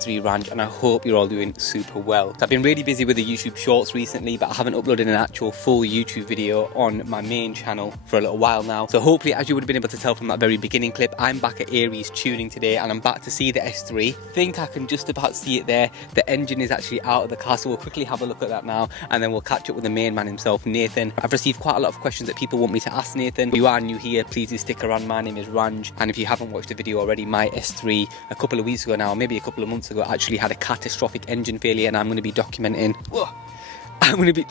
S3Ranj, and I hope you're all doing super well. So I've been really busy with the YouTube shorts recently, but I haven't uploaded an actual full YouTube video on my main channel for a little while now. So hopefully, as you would have been able to tell from that very beginning clip, I'm back at ARES tuning today, and I'm back to see the S3. Think I can just about see it there. The engine is actually out of the car, so we'll quickly have a look at that now, and then we'll catch up with the main man himself, Nathan. I've received quite a lot of questions that people want me to ask Nathan. If you are new here, please do stick around. My name is Ranj, and if you haven't watched the video already, my S3 a couple of weeks ago now, maybe a couple of months ago, actually had a catastrophic engine failure, and I'm going to be documenting. I'm going to be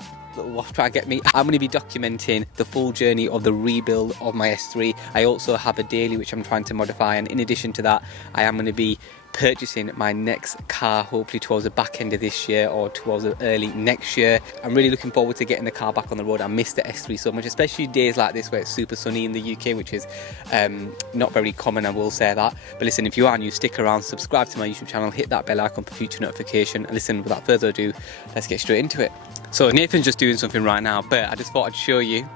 documenting the full journey of the rebuild of my S3. I also have a daily which I'm trying to modify, and in addition to that, I am going to be purchasing my next car, hopefully towards the back end of this year or towards the early next year. I'm really looking forward to getting the car back on the road. I miss the S3 so much, especially days like this where it's super sunny in the UK, which is not very common, I will say that. But listen, if you are new, stick around, subscribe to my YouTube channel, hit that bell icon for future notification. And listen, without further ado, let's get straight into it. So Nathan's just doing something right now, but I just thought I'd show you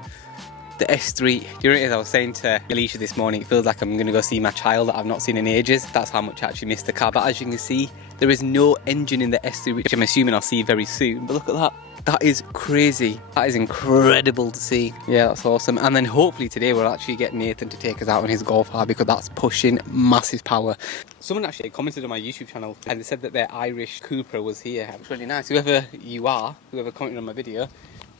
the S3. Do you know what it is? I was saying to Alicia this morning, it feels like I'm going to go see my child that I've not seen in ages. That's how much I actually missed the car. But as you can see, there is no engine in the S3, which I'm assuming I'll see very soon. But look at that. That is crazy. That is incredible to see. Yeah, that's awesome. And then hopefully today we'll actually get Nathan to take us out on his Golf R, because that's pushing massive power. Someone actually commented on my YouTube channel and they said that their Irish Cooper was here. It was really nice. Whoever you are, whoever commented on my video,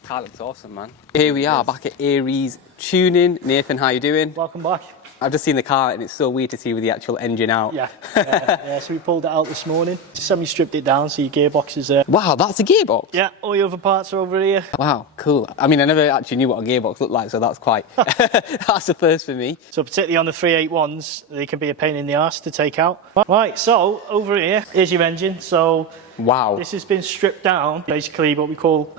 car looks awesome, man. Here we are back at ARES tuning. Nathan, how you doing? Welcome back. I've just seen the car and it's so weird to see with the actual engine out. Yeah, so we pulled it out this morning. Semi-stripped it down, so your gearbox is there. Wow, that's a gearbox? Yeah, all your other parts are over here. Wow, cool. I mean, I never actually knew what a gearbox looked like, so that's quite, that's the first for me. So particularly on the 381s, they can be a pain in the arse to take out. Right, so over here, here's your engine. So wow, this has been stripped down, basically what we call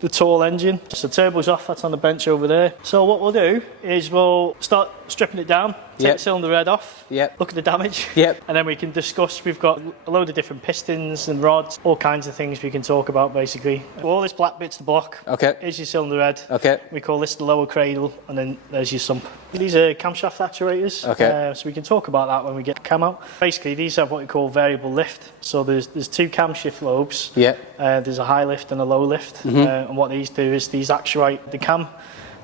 the tall engine. So turbo's off, that's on the bench over there. So what we'll do is we'll start stripping it down, take the cylinder head off, look at the damage, and then we can discuss. We've got a load of different pistons and rods, all kinds of things we can talk about basically. All this black bit's the block. Here's your cylinder head. We call this the lower cradle, and then there's your sump. These are camshaft actuators, so we can talk about that when we get the cam out. Basically, these have what we call variable lift. So there's two camshaft lobes. There's a high lift and a low lift, and what these do is these actuate the cam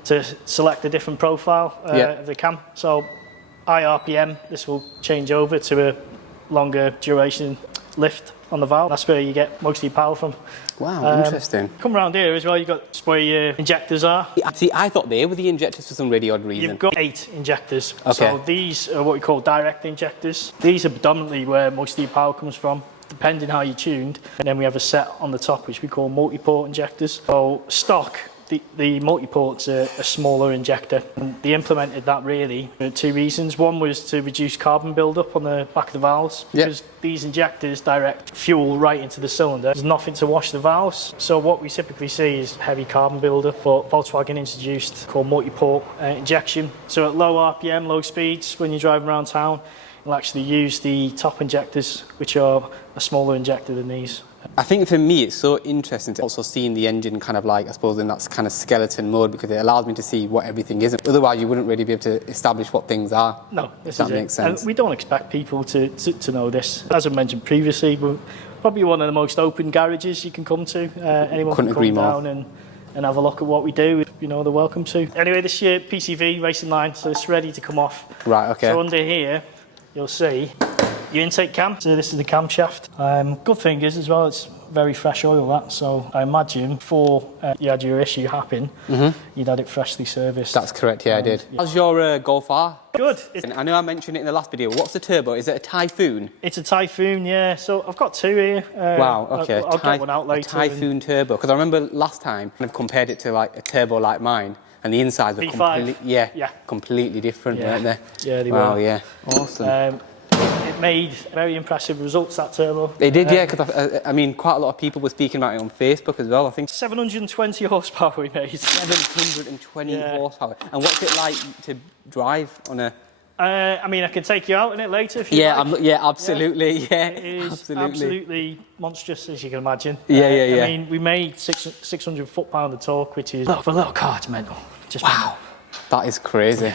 to select a different profile of the cam. So high RPM, this will change over to a longer duration lift on the valve. That's where you get most of your power from. Wow, interesting. Come around here as well, you've got where your injectors are. See, I thought they were the injectors for some really odd reason. You've got 8 injectors. So these are what we call direct injectors. These are predominantly where most of your power comes from, depending how you're tuned. And then we have a set on the top which we call multi-port injectors. So stock, the multi-port's a smaller injector, and they implemented that really for 2 reasons. One was to reduce carbon build-up on the back of the valves, because these injectors direct fuel right into the cylinder. There's nothing to wash the valves, so what we typically see is heavy carbon build-up. But Volkswagen introduced called multi-port injection. So at low RPM, low speeds, when you're driving around town, you'll actually use the top injectors, which are a smaller injector than these. I think for me it's so interesting to also seeing the engine kind of like, I suppose, in that kind of skeleton mode, because it allows me to see what everything is. Otherwise you wouldn't really be able to establish what things are. No, this if that makes sense. And we don't expect people to know this. As I mentioned previously, we're probably one of the most open garages you can come to. Anyone can come down and have a look at what we do. You know, they're welcome to. Anyway, this year PCV racing line, so it's ready to come off. Right, okay. So under here you'll see your intake cam. So this is the camshaft. Good thing is as well, it's very fresh oil, that. So I imagine before you had your issue happen, you'd had it freshly serviced. That's correct, yeah, I did. How's your Golf R? Good. I know I mentioned it in the last video. What's the turbo? Is it a Typhoon? It's a Typhoon, yeah. So I've got 2 here. Wow, okay. I'll get one out later. A Typhoon turbo, because I remember last time I've compared it to like a turbo like mine, and the insides were completely different, weren't they? Yeah, they were. Wow, yeah, awesome. It made very impressive results, that turbo. It did, yeah, because I mean, quite a lot of people were speaking about it on Facebook as well, I think. 720 horsepower we made. 720 horsepower. And what's it like to drive on a... I mean, I can take you out in it later if you like. Yeah, absolutely, yeah. It is absolutely monstrous, as you can imagine. Yeah. I mean, we made 600 foot-pound of torque, which is, for a little car, it's mental. Just wow, that is crazy.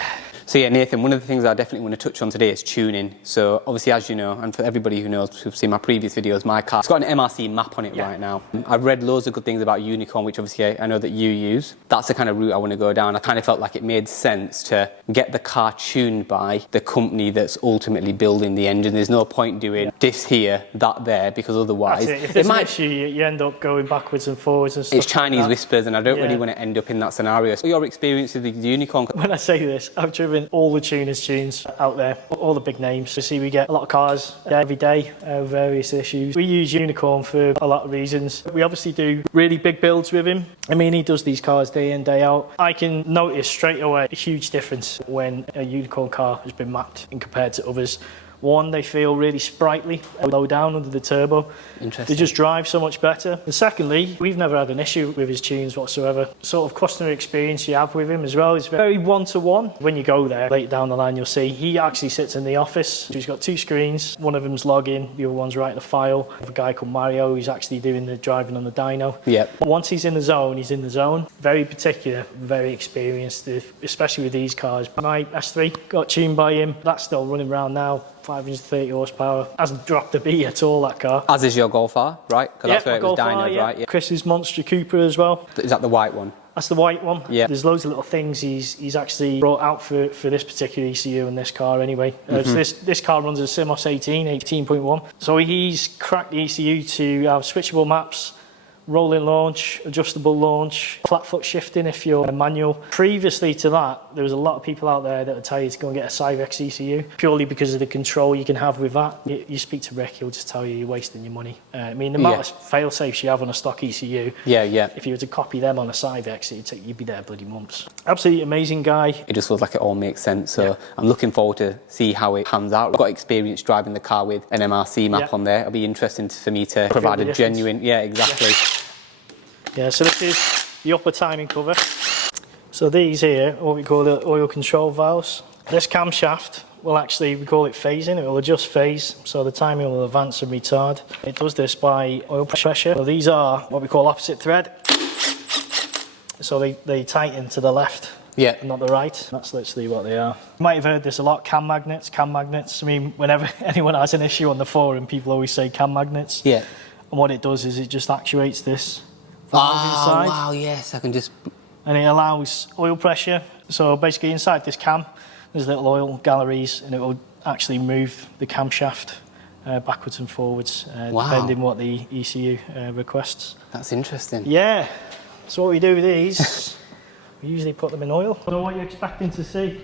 So yeah, Nathan, one of the things I definitely want to touch on today is tuning. So obviously, as you know, and for everybody who knows, who've seen my previous videos, my car, it's got an MRC map on it right now. I've read loads of good things about Unicorn, which obviously I know that you use. That's the kind of route I want to go down. I kind of felt like it made sense to get the car tuned by the company that's ultimately building the engine. There's no point doing this here, that there, because otherwise... If there's an issue, you end up going backwards and forwards and stuff. It's Chinese whispers, and I don't really want to end up in that scenario. So your experience with the Unicorn... When I say this, I've driven all the tuners' tunes out there, all the big names. You see, we get a lot of cars every day, various issues. We use Unicorn for a lot of reasons. We obviously do really big builds with him. I mean, he does these cars day in, day out. I can notice straight away a huge difference when a Unicorn car has been mapped in compared to others. One, they feel really sprightly, low down under the turbo. Interesting. They just drive so much better. And secondly, we've never had an issue with his tunes whatsoever. Sort of customer experience you have with him as well is very one-to-one. When you go there, later down the line, you'll see he actually sits in the office. He's got two screens. One of them's login, the other one's writing a file. A guy called Mario who's actually doing the driving on the dyno. Yep. Once he's in the zone, he's in the zone. Very particular, very experienced, especially with these cars. My S3 got tuned by him. That's still running around now. 530 horsepower. Hasn't dropped a beat at all, that car. As is your Golf R, right? Because that's where it was dynoed, right? Yeah. Chris's Monster Cooper as well. Is that the white one? That's the white one. Yeah. There's loads of little things he's actually brought out for this particular ECU and this car anyway. So this car runs a Simos 18.1. So he's cracked the ECU to have switchable maps, rolling launch, adjustable launch, flat foot shifting if you're a manual. Previously to that, there was a lot of people out there that would tell you to go and get a Cyvex ECU purely because of the control you can have with that. You speak to Rick, he'll just tell you you're wasting your money. I mean, the amount of fail-safes you have on a stock ECU, if you were to copy them on a Cyvex, you'd be there bloody months. Absolutely amazing guy. It just feels like it all makes sense, so I'm looking forward to see how it pans out. I've got experience driving the car with an MRC map on there. It'll be interesting for me to provide a genuine... Yeah, exactly. Yeah, so this is the upper timing cover. So these here are what we call the oil control valves. This camshaft will actually, we call it phasing, it will adjust phase, so the timing will advance and retard. It does this by oil pressure. So these are what we call opposite thread. So they tighten to the left. Yeah. Not the right. That's literally what they are. You might have heard this a lot, cam magnets. I mean, whenever anyone has an issue on the forum, people always say cam magnets. Yeah. And what it does is it just actuates this. Oh, wow, yes, I can just... And it allows oil pressure. So basically inside this cam, there's little oil galleries and it will actually move the camshaft backwards and forwards, depending what the ECU requests. That's interesting. Yeah. So what we do with these, we usually put them in oil. So what are you expecting to see?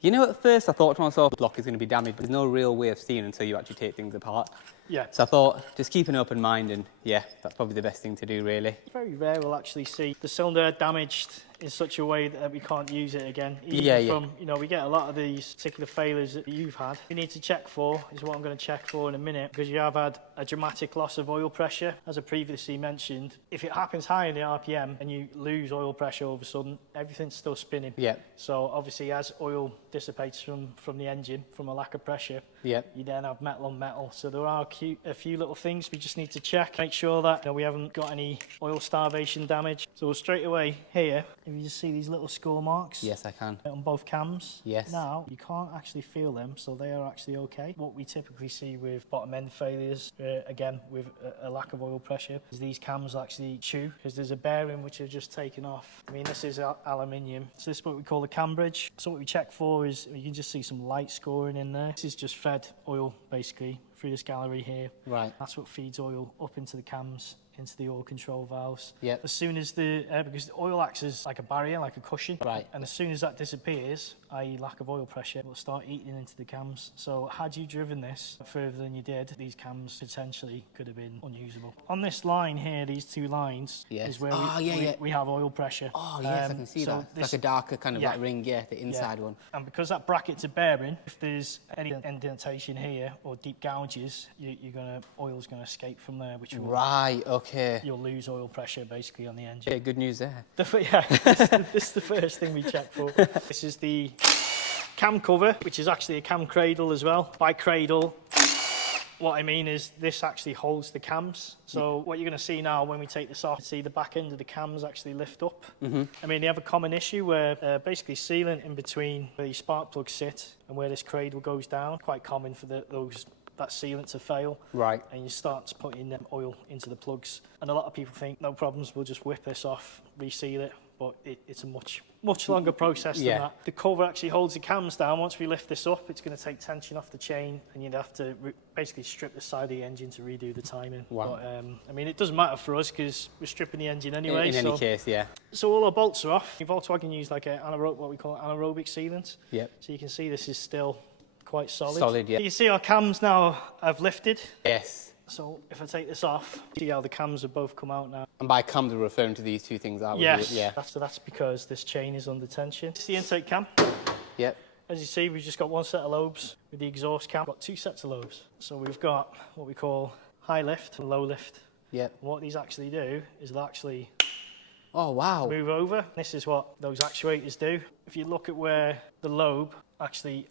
You know, at first I thought to myself, the block is going to be damaged, but there's no real way of seeing until you actually take things apart. Yeah. So I thought, just keep an open mind, and yeah, that's probably the best thing to do, really. Very rare we'll actually see the cylinder damaged in such a way that we can't use it again. From, you know, we get a lot of these particular failures that you've had. You need to check for, is what I'm going to check for in a minute, because you have had a dramatic loss of oil pressure. As I previously mentioned, if it happens high in the RPM and you lose oil pressure all of a sudden, everything's still spinning. Yeah. So obviously as oil dissipates from the engine, from a lack of pressure, you then have metal on metal. So there are a few little things we just need to check. Make sure that we haven't got any oil starvation damage. So straight away here, if you just see these little score marks. Yes, I can. On both cams. Yes. Now, you can't actually feel them, so they are actually okay. What we typically see with bottom end failures, again, with a lack of oil pressure, is these cams actually chew, because there's a bearing which have just taken off. I mean, this is aluminium. So this is what we call the cam bridge. So what we check for is, you can just see some light scoring in there. This is just fed oil, basically, through this gallery here. Right. That's what feeds oil up into the cams, into the oil control valves. Yep. As soon as because the oil acts as like a barrier, like a cushion. Right. And as soon as that disappears, i.e. lack of oil pressure, it will start eating into the cams. So had you driven this further than you did, these cams potentially could have been unusable. On this line here, these two lines, is where we have oil pressure. Oh, yes, I can see that. It's like a darker kind of like ring, the inside one. And because that bracket's a bearing, if there's any indentation here or deep gouges, oil's going to escape from there, which will... Right, okay. You'll lose oil pressure basically on the engine. Yeah, good news there. This is the first thing we check for. This is the cam cover, which is actually a cam cradle as well. By cradle, What I mean is this actually holds the cams. So what you're going to see now when we take this off, see the back end of the cams actually lift up. I mean, they have a common issue where basically sealant in between where your spark plugs sit and where this cradle goes down. Quite common for that sealant to fail. Right. And you start putting oil into the plugs. And a lot of people think, no problems, we'll just whip this off, reseal it. But it's a much longer process than that. The cover actually holds the cams down. Once we lift this up, it's going to take tension off the chain, and you'd have to basically strip the side of the engine to redo the timing. Wow. But, I mean, it doesn't matter for us because we're stripping the engine anyway. In any case, yeah. So all our bolts are off. Volkswagen use like what we call anaerobic sealant. Yep. So you can see this is still quite solid. Solid, yeah. You see our cams now have lifted. Yes. So if I take this off, see how the cams have both come out now. And by cams, we're referring to these two things, aren't we? Yes. Yeah. That's because this chain is under tension. It's the intake cam. Yep. As you see, we've just got one set of lobes with the exhaust cam. We've got two sets of lobes. So we've got what we call high lift and low lift. Yep. And what these actually do is they'll actually Oh, wow. move over. This is what those actuators do. If you look at where the lobe actually,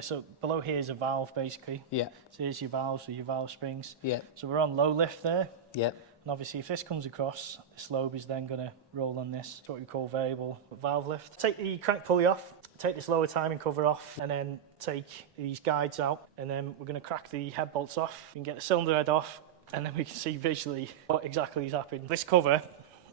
so below here is a valve basically. Yeah. So here's your valves with your valve springs. Yeah. So we're on low lift there. Yeah. And obviously if this comes across, this lobe is then going to roll on this. It's what we call variable valve lift. Take the crank pulley off, take this lower timing cover off, and then take these guides out. And then we're going to crack the head bolts off. You can get the cylinder head off, and then we can see visually what exactly has happened. This cover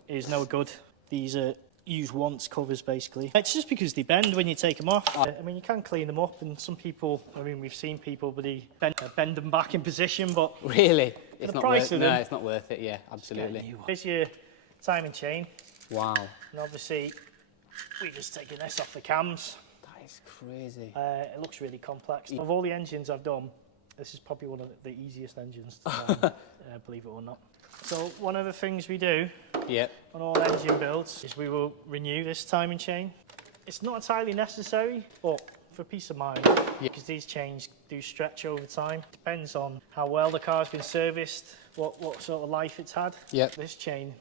is no good. These are use once covers basically. It's just because they bend when you take them off. I mean, you can clean them up, and some people, I mean, we've seen people, but they bend them back in position, but really, it's not worth it. No, them, it's not worth it. Yeah, absolutely. Here's your timing chain. Wow. And obviously, we're just taking this off the cams. That is crazy. It looks really complex. Of all the engines I've done, this is probably one of the easiest engines to run, believe it or not. So one of the things we do on all engine builds is we will renew this timing chain. It's not entirely necessary, but for peace of mind, because these chains do stretch over time. Depends on how well the car's been serviced, what sort of life it's had. This chain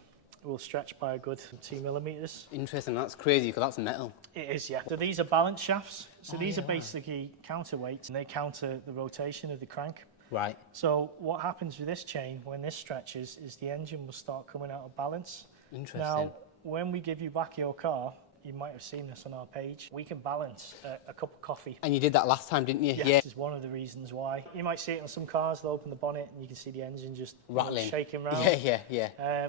will stretch by a good 2 millimeters. Interesting, that's crazy because that's metal. It is, yeah. So these are balance shafts. So these are basically counterweights, and they counter the rotation of the crank. Right. So what happens with this chain when this stretches is the engine will start coming out of balance. Interesting. Now, when we give you back your car, you might have seen this on our page, we can balance a cup of coffee. And you did that last time, didn't you? Yeah. This is one of the reasons why. You might see it on some cars, they'll open the bonnet and you can see the engine just rattling, shaking around. Yeah.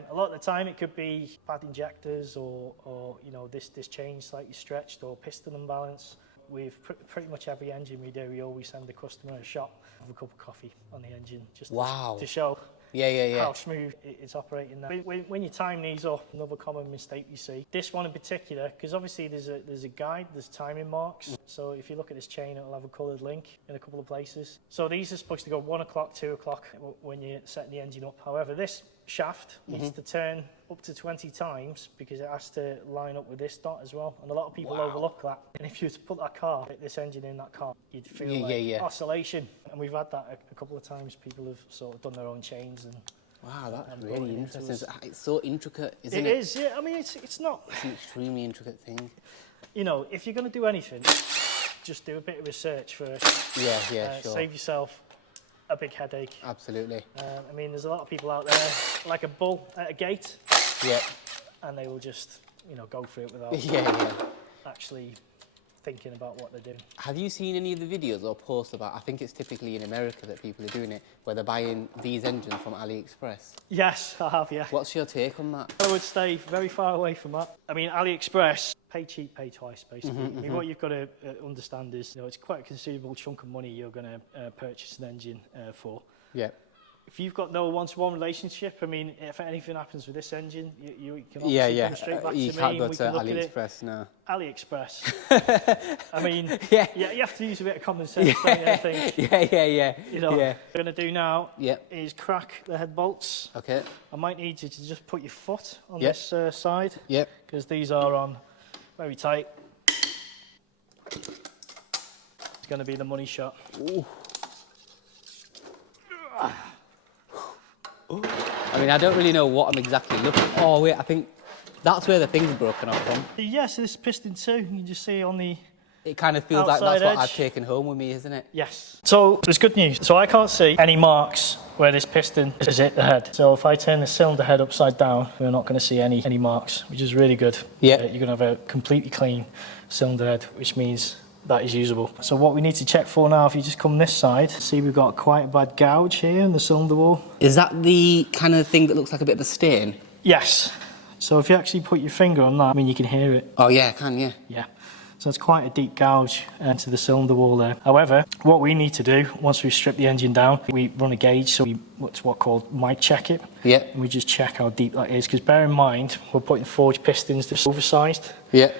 A lot of the time it could be bad injectors or you know, this chain slightly stretched or piston imbalance. With pretty much every engine we do, we always send the customer a shot of a cup of coffee on the engine just to show how smooth it's operating now. When you time these up, another common mistake you see, this one in particular, because obviously there's a guide, there's timing marks. So if you look at this chain, it'll have a coloured link in a couple of places. So these are supposed to go 1 o'clock, 2 o'clock when you're setting the engine up. However, this shaft needs to turn up to 20 times because it has to line up with this dot as well. And a lot of people overlook that. And if you were to put this engine in that car, you'd feel oscillation. And we've had that a couple of times. People have sort of done their own chains and wow, that's really interesting. It's so intricate, isn't it? It is, yeah. I mean, it's not... It's an extremely intricate thing. You know, if you're going to do anything, just do a bit of research first. Sure. Save yourself a big headache. Absolutely. I mean, there's a lot of people out there, like a bull at a gate. And they will just, you know, go for it without actually thinking about what they're doing. Have you seen any of the videos or posts about, I think it's typically in America that people are doing it, where they're buying these engines from AliExpress? Yes, I have, yeah. What's your take on that? I would stay very far away from that. I mean, AliExpress, pay cheap, pay twice, basically. I mean, what you've got to understand is, you know, it's quite a considerable chunk of money you're going to purchase an engine for. Yeah. If you've got no one-to-one relationship, I mean, if anything happens with this engine, you can obviously come straight back to me. You can't go and we to can look AliExpress, no. AliExpress. I mean, you have to use a bit of common sense, don't you, I think? You know, what we're going to do now is crack the head bolts. Okay. I might need you to just put your foot on this side. Because these are on very tight. It's going to be the money shot. Ooh. I mean, I don't really know what I'm exactly looking at. Oh, wait, I think that's where the thing's broken off from. Yes, this is piston 2. You can just see on the It kind of feels like outside that's what edge. I've taken home with me, isn't it? Yes. So there's good news. So I can't see any marks where this piston has hit the head. So if I turn the cylinder head upside down, we're not going to see any marks, which is really good. Yeah. You're going to have a completely clean cylinder head, which means that is usable. So what we need to check for now, if you just come this side, see we've got quite a bad gouge here in the cylinder wall. Is that the kind of thing that looks like a bit of a stain? Yes. So if you actually put your finger on that, I mean, you can hear it. Oh yeah, I can, yeah. Yeah. So it's quite a deep gouge into the cylinder wall there. However, what we need to do, once we've stripped the engine down, we run a gauge, so what's called might check it. Yeah. And we just check how deep that is, because bear in mind, we're putting forged pistons that's oversized. Yeah.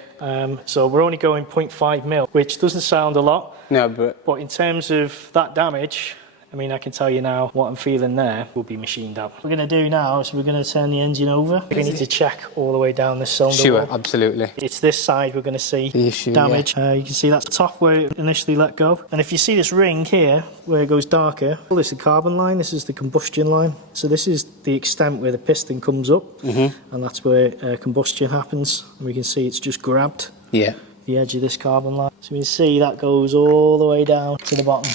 So we're only going 0.5 mil, which doesn't sound a lot. No, but in terms of that damage, I mean, I can tell you now what I'm feeling there will be machined out. What we're going to do now is we're going to turn the engine over. We need to check all the way down the cylinder wall. Sure, absolutely. It's this side we're going to see The issue, damage. You can see that's the top where it initially let go. And if you see this ring here, where it goes darker, well, this is the carbon line, this is the combustion line. So this is the extent where the piston comes up, and that's where combustion happens. And we can see it's just grabbed the edge of this carbon line. So we can see that goes all the way down to the bottom.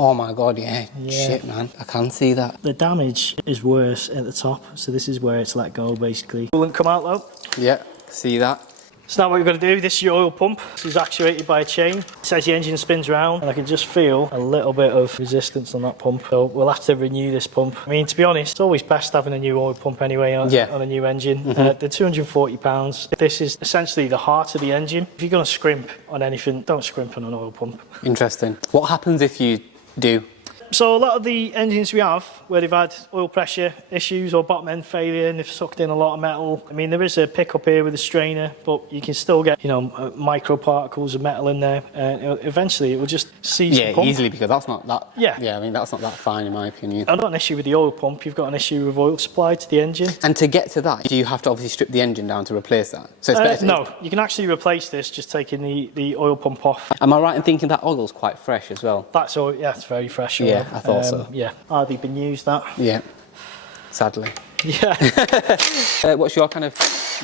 Oh my god, yeah. Shit, man. I can see that. The damage is worse at the top, so this is where it's let go, basically. Coolant come out though. Yeah, see that. So now what we're going to do, this is your oil pump. This is actuated by a chain. It says the engine spins around, and I can just feel a little bit of resistance on that pump. So we'll have to renew this pump. I mean, to be honest, it's always best having a new oil pump anyway on a new engine. They're £240. This is essentially the heart of the engine. If you're going to scrimp on anything, don't scrimp on an oil pump. Interesting. What happens if you do? So a lot of the engines we have, where they've had oil pressure issues or bottom end failure and they've sucked in a lot of metal, I mean, there is a pickup here with a strainer, but you can still get, microparticles of metal in there, and eventually it will just seize the pump. Yeah, easily, because that's not that... Yeah. I mean, that's not that fine, in my opinion. I've got an issue with the oil pump, you've got an issue with oil supply to the engine. And to get to that, do you have to obviously strip the engine down to replace that? So it's better No, you can actually replace this just taking the oil pump off. Am I right in thinking that oil's quite fresh as well? That's all, yeah, it's very fresh. Yeah, I thought so. Yeah, hardly been used, that. Yeah, sadly. Yeah. What's your kind of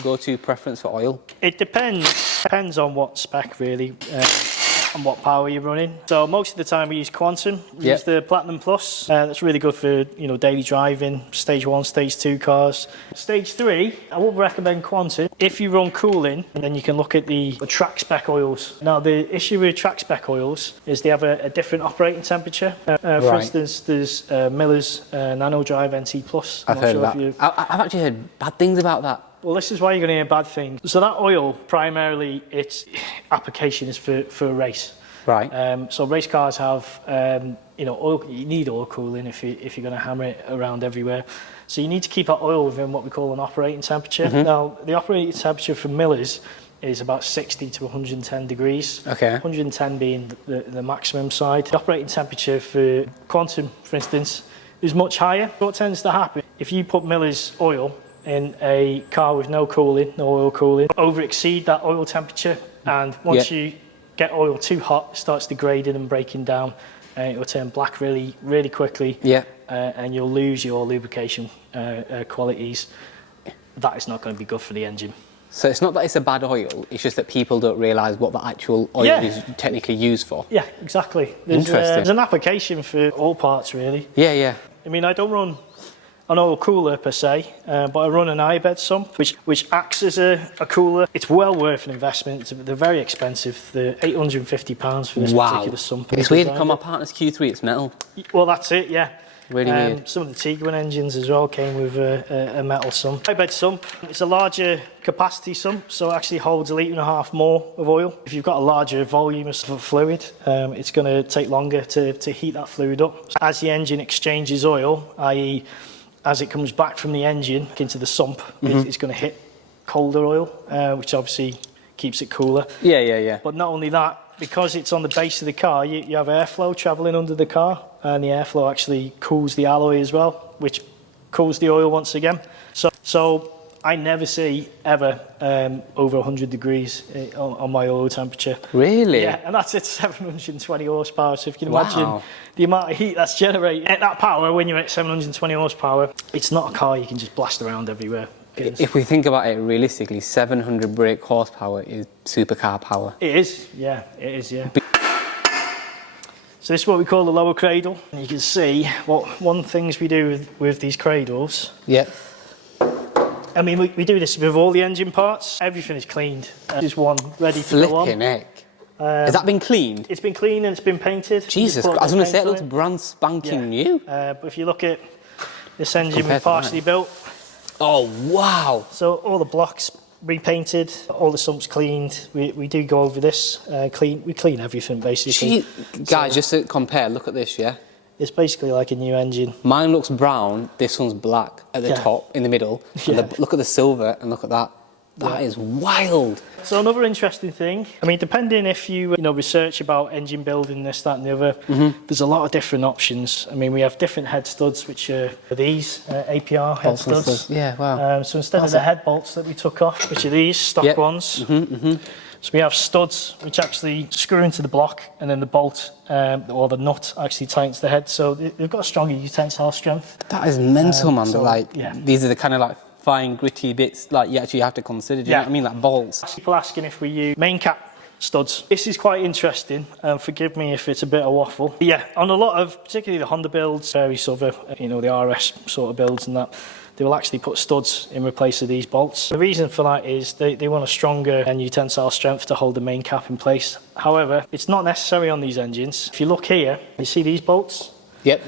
go-to preference for oil? It depends on what spec, really, and what power you're running. So most of the time we use Quantum. We use the Platinum Plus. That's really good for daily driving, stage 1, stage 2 cars. Stage 3, I would recommend Quantum. If you run cooling, then you can look at the track spec oils. Now the issue with track spec oils is they have a different operating temperature. For instance, there's Miller's Nano Drive NT Plus. I've heard of that. I've actually heard bad things about that. Well, this is why you're going to hear bad things. So that oil, primarily, its application is for a race. Right. So race cars have, oil. You need oil cooling if you're going to hammer it around everywhere. So you need to keep that oil within what we call an operating temperature. Now, the operating temperature for Miller's is about 60 to 110 degrees. Okay. 110 being the maximum side. The operating temperature for Quantum, for instance, is much higher. What tends to happen, if you put Miller's oil in a car with no cooling, no oil cooling, over exceed that oil temperature, and once you get oil too hot, it starts degrading and breaking down, and it will turn black really, really quickly, and you'll lose your lubrication qualities. That is not going to be good for the engine. So it's not that it's a bad oil, it's just that people don't realise what the actual oil is technically used for. Yeah, exactly. Interesting. There's an application for all parts, really. Yeah. I mean, I don't run an oil cooler per se, but I run an airbed sump, which acts as a cooler. It's well worth an investment. They're very expensive. They're £850 for this particular sump. It's weird, on my partner's Q3, it's metal. Well, that's it, yeah. Really weird. Some of the Tiguan engines as well came with a metal sump. Airbed sump, it's a larger capacity sump, so it actually holds 1.5 litres more of oil. If you've got a larger volume of fluid, it's going to take longer to heat that fluid up. As the engine exchanges oil, i.e. as it comes back from the engine into the sump, it's going to hit colder oil, which obviously keeps it cooler. Yeah. But not only that, because it's on the base of the car, you have airflow travelling under the car, and the airflow actually cools the alloy as well, which cools the oil once again. So I never see ever over 100 degrees on my oil temperature. Really? Yeah, and that's at 720 horsepower. So if you can imagine the amount of heat that's generated at that power when you're at 720 horsepower, it's not a car you can just blast around everywhere. If we think about it realistically, 700 brake horsepower is supercar power. It is, yeah, it is, yeah. So this is what we call the lower cradle. And you can see one of the things we do with these cradles. Yeah. I mean, we do this with all the engine parts. Everything is cleaned. Just one ready to go on. Flipping heck. Has that been cleaned? It's been cleaned and it's been painted. Jesus, I was going to say it looks brand spanking new. But if you look at this engine, we partially built. Oh, wow. So all the blocks repainted, all the sumps cleaned. We do go over this, we clean everything basically. Guys, just to compare, look at this, yeah? It's basically like a new engine. Mine looks brown, this one's black at the top, in the middle. And look at the silver and look at that. That is wild. So another interesting thing, I mean, depending if you research about engine building, this, that and the other, there's a lot of different options. I mean, we have different head studs, which are these APR head studs. Yeah, wow. So instead of the head bolts that we took off, which are these stock ones, so we have studs which actually screw into the block, and then the bolt or the nut actually tightens the head. So they've got a stronger tensile strength. That is mental, man. So, these are the kind of like fine gritty bits like you actually have to consider. Do you know what I mean? Like bolts. People asking if we use main cap studs. This is quite interesting. Forgive me if it's a bit of waffle. Yeah, on a lot of, particularly the Honda builds, various other, the ARES sort of builds and that, they will actually put studs in place of these bolts. The reason for that is they want a stronger NU tensile strength to hold the main cap in place. However, it's not necessary on these engines. If you look here, you see these bolts? Yep,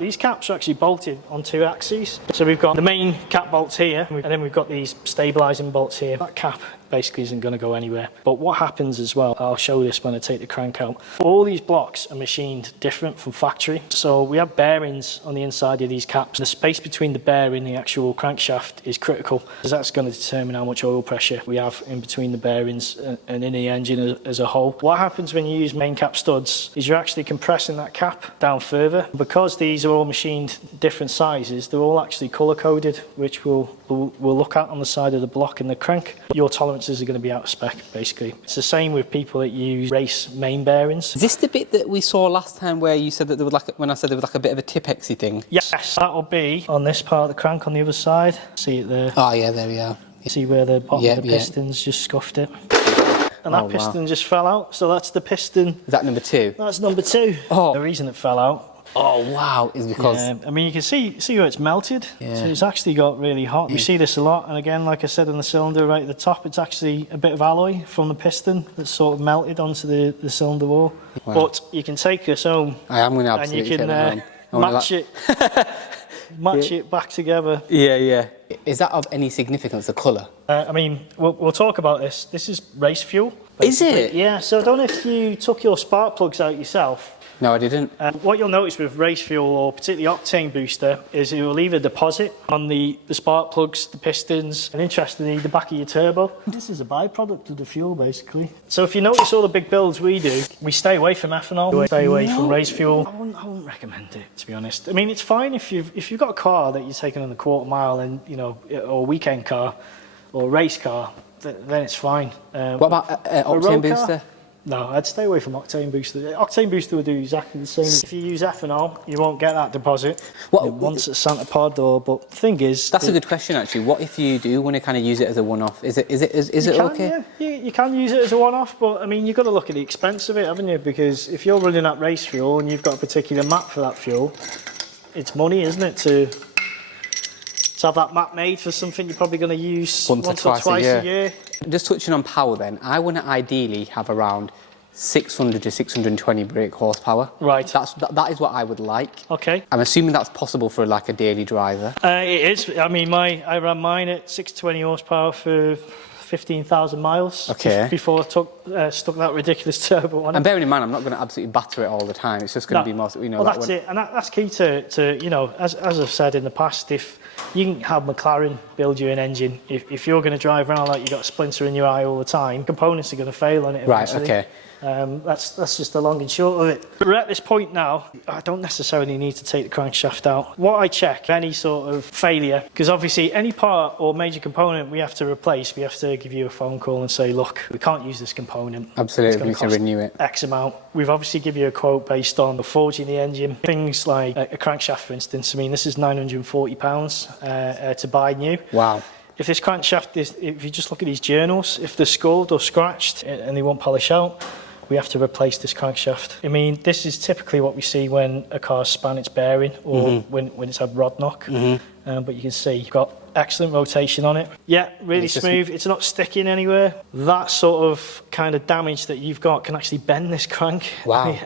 these caps are actually bolted on 2 axes. So we've got the main cap bolts here, and then we've got these stabilising bolts here. That cap basically isn't going to go anywhere. But what happens as well, I'll show this when I take the crank out. All these blocks are machined different from factory. So we have bearings on the inside of these caps. The space between the bearing and the actual crankshaft is critical, because that's going to determine how much oil pressure we have in between the bearings and in the engine as a whole. What happens when you use main cap studs is you're actually compressing that cap down further. Because these are all machined different sizes, they're all actually colour coded, which we'll look at on the side of the block and the crank. Your tolerances are going to be out of spec, basically. It's the same with people that use race main bearings. Is this the bit that we saw last time where you said that there was when I said there was like a bit of a Tipexy thing? Yes, that'll be on this part of the crank on the other side. See it there? Oh yeah, there we are. See where the bottom of the piston's just scuffed it? And that piston just fell out, so that's the piston. Is that number 2? That's number 2. Oh. The reason it fell out. Oh wow, is because I mean, you can see where it's melted. So it's actually got really hot. We see this a lot, and again, like I said, on the cylinder right at the top, it's actually a bit of alloy from the piston that's sort of melted onto the cylinder wall. Wow. But you can take this home. I am going to absolutely take that home. Match it back together. Yeah. Is that of any significance, the colour? I mean, we'll talk about this. This is race fuel. Basically. Is it? Yeah, so I don't know if you took your spark plugs out yourself. No, I didn't. What you'll notice with race fuel, or particularly octane booster, is it will leave a deposit on the spark plugs, the pistons, and interestingly, the back of your turbo. This is a byproduct of the fuel, basically. So if you notice all the big builds we do, we stay away from ethanol, we stay away from race fuel. I wouldn't recommend it, to be honest. I mean, it's fine if you've got a car that you're taking on a quarter mile, and or a weekend car, or a race car, then it's fine. What about octane booster? No, I'd stay away from octane booster. Octane booster will do exactly the same. If you use ethanol, you won't get that deposit once it's Santa Pod. But the thing is, that's a good question actually. What if you do want to kind of use it as a one-off? Is it okay? Yeah, you can use it as a one-off, but I mean, you've got to look at the expense of it, haven't you? Because if you're running that race fuel and you've got a particular map for that fuel, it's money, isn't it, to have that map made for something you're probably going to use once or twice a year. Just touching on power then, I want to ideally have around 600 to 620 brake horsepower. Right. That is what I would like. Okay. I'm assuming that's possible for like a daily driver. It is. I mean, I ran mine at 620 horsepower for 15,000 miles. Okay. Before I stuck that ridiculous turbo on it. And bearing in mind, I'm not going to absolutely batter it all the time. It's just going to be more, Well, that's it, and that's key to as I've said in the past, if you can have McLaren build you an engine, if you're going to drive around like you've got a splinter in your eye all the time, components are going to fail on it eventually. Right, okay. That's just the long and short of it. We're at this point now, I don't necessarily need to take the crankshaft out. What I check, any sort of failure, because obviously any part or major component we have to replace, we have to give you a phone call and say, look, we can't use this component. Absolutely, we need to renew it. X amount. We've obviously give you a quote based on forging the engine. Things like a crankshaft, for instance, I mean, this is £940 to buy new. Wow. If this crankshaft is, if you just look at these journals, if they're sculled or scratched and they won't polish out, we have to replace this crankshaft. I mean, this is typically what we see when a car's span its bearing or when it's had rod knock. But you can see you've got excellent rotation on it. Yeah, really smooth. It's not sticking anywhere. That sort of kind of damage that you've got can actually bend this crank. Wow.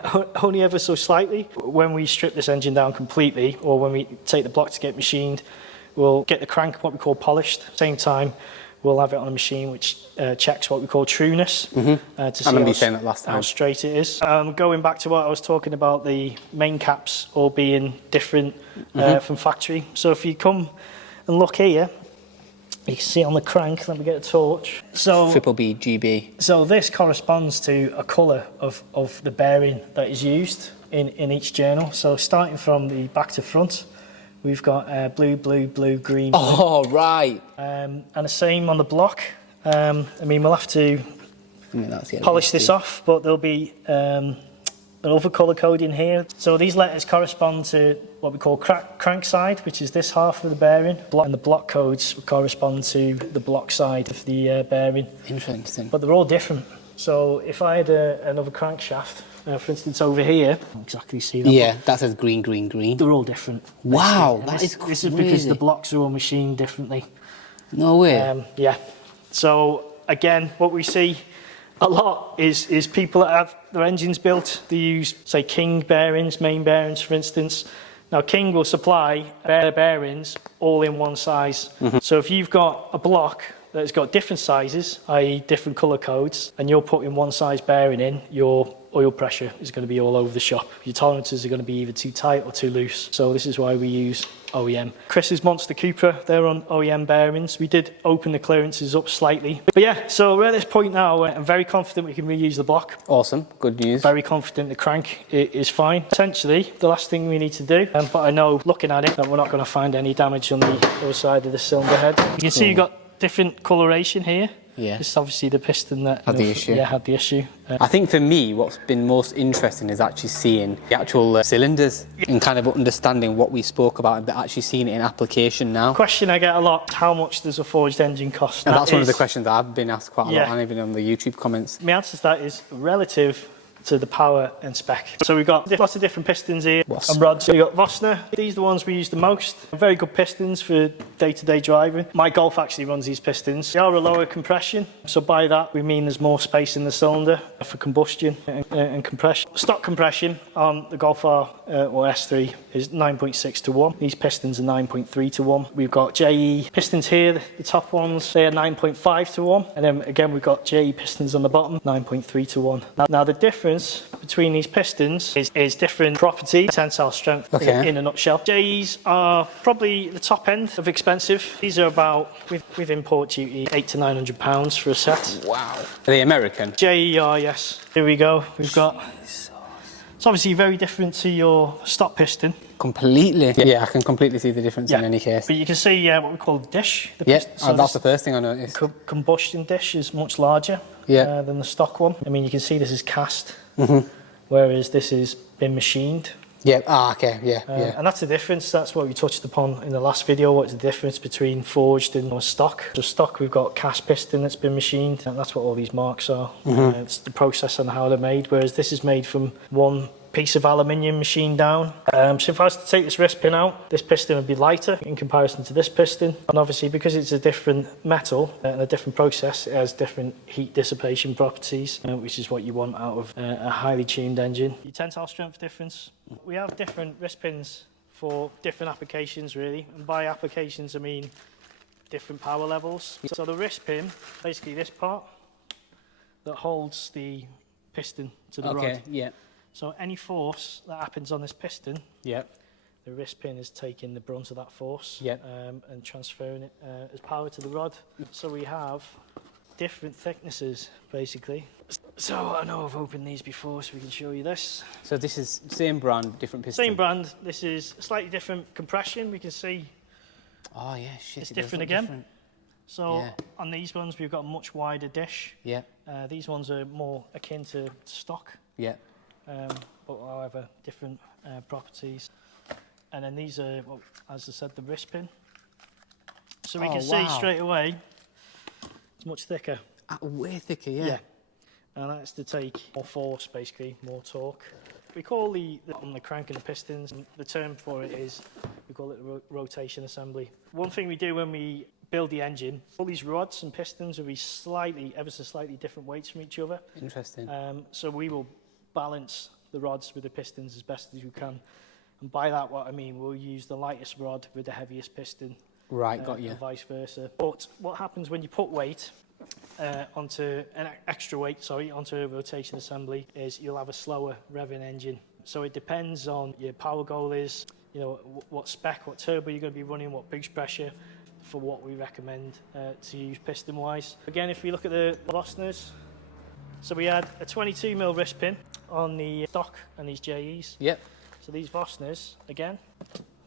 Only ever so slightly. When we strip this engine down completely, or when we take the block to get machined, we'll get the crank, what we call polished. Same time, we'll have it on a machine which checks what we call trueness to see how straight it is. Going back to what I was talking about, the main caps all being different from factory. So if you come and look here, you can see on the crank, let me get a torch. So Triple B GB. So this corresponds to a colour of the bearing that is used in each journal. So starting from the back to front, we've got blue, blue, blue, green. Oh, right. And the same on the block. I mean, we'll have to polish this off, but there'll be another colour coding here. So these letters correspond to what we call crank side, which is this half of the bearing. And the block codes correspond to the block side of the bearing. Interesting. But they're all different. So if I had another crankshaft, for instance, over here, I don't exactly see that. Yeah, that says green, green, green. They're all different. Wow, that is crazy. This is because the blocks are all machined differently. No way. Yeah. So again, what we see a lot is people that have their engines built, they use, say, King bearings, main bearings, for instance. Now, King will supply bearings all in one size. So if you've got a block that's got different sizes, i.e. different colour codes, and you're putting one size bearing in, your oil pressure is going to be all over the shop. Your tolerances are going to be either too tight or too loose. So this is why we use OEM. Chris's Monster Cooper, they're on OEM bearings. We did open the clearances up slightly. But yeah, so we're at this point now where I'm very confident we can reuse the block. Awesome, good news. Very confident the crank is fine. Essentially, the last thing we need to do, but I know looking at it that we're not going to find any damage on the other side of the cylinder head. You can see you've got different coloration here. Yeah. This is obviously the piston that had the issue. Yeah, had the issue. I think for me, what's been most interesting is actually seeing the actual cylinders and kind of understanding what we spoke about, but actually seeing it in application now. Question I get a lot: how much does a forged engine cost? And that's one of the questions that I've been asked quite a lot, and even on the YouTube comments. My answer to that is relative to the power and spec. So we've got lots of different pistons here and rods. So we've got Vossner. These are the ones we use the most. Very good pistons for day-to-day driving. My Golf actually runs these pistons. They are a lower compression. So by that we mean there's more space in the cylinder for combustion and compression. Stock compression on the Golf R or S3 is 9.6 to 1. These pistons are 9.3 to 1. We've got JE pistons here, the top ones, they are 9.5 to 1. And then again we've got JE pistons on the bottom, 9.3 to 1. Now the difference between these pistons is different property, tensile strength in a nutshell. JEs are probably the top end of expensive. These are about, with import duty, £800 to £900 for a set. Wow. Are they American? JE are, yes. Here we go. We've got... It's obviously very different to your stock piston. Completely. Yeah, I can completely see the difference in any case. But you can see what we call the dish. That's the first thing I noticed. Combustion dish is much larger than the stock one. I mean, you can see this is cast, whereas this has been machined. Yeah, okay, yeah. And that's the difference. That's what we touched upon in the last video. What's the difference between forged and stock? So stock, we've got cast piston that's been machined, and that's what all these marks are. It's the process and how they're made, whereas this is made from one piece of aluminium machined down. So if I was to take this wrist pin out, this piston would be lighter in comparison to this piston. And obviously because it's a different metal and a different process, it has different heat dissipation properties, which is what you want out of a highly tuned engine. Your tensile strength difference. We have different wrist pins for different applications really. And by applications I mean different power levels. So the wrist pin, basically this part that holds the piston to the rod. So any force that happens on this piston, the wrist pin is taking the brunt of that force and transferring it as power to the rod. So we have different thicknesses, basically. So I know I've opened these before, so we can show you this. So this is same brand, different piston? Same brand. This is slightly different compression. We can see oh yeah, shit, it's different again. Different. So yeah. on these ones, we've got a much wider dish. Yeah. These ones are more akin to stock. Yeah. But however, different properties. And then these are, well, as I said, the wrist pin. So we can see straight away, it's much thicker. Way thicker, yeah. Yeah. And that's to take more force, basically, more torque. We call on the crank and the pistons, and the term for it is, we call it the rotation assembly. One thing we do when we build the engine, all these rods and pistons will be ever so slightly different weights from each other. Interesting. So we will balance the rods with the pistons as best as we can. And by that, what I mean, we'll use the lightest rod with the heaviest piston. Right, got you. And vice versa. But what happens when you put weight onto an extra weight, onto a rotation assembly, is you'll have a slower revving engine. So it depends on your power goal is, you know, what spec, what turbo you're going to be running, what boost pressure, for what we recommend to use piston-wise. Again, if we look at the Vossners, so we had a 22mm wrist pin on the stock and these JEs. Yep. So these Vossners, again,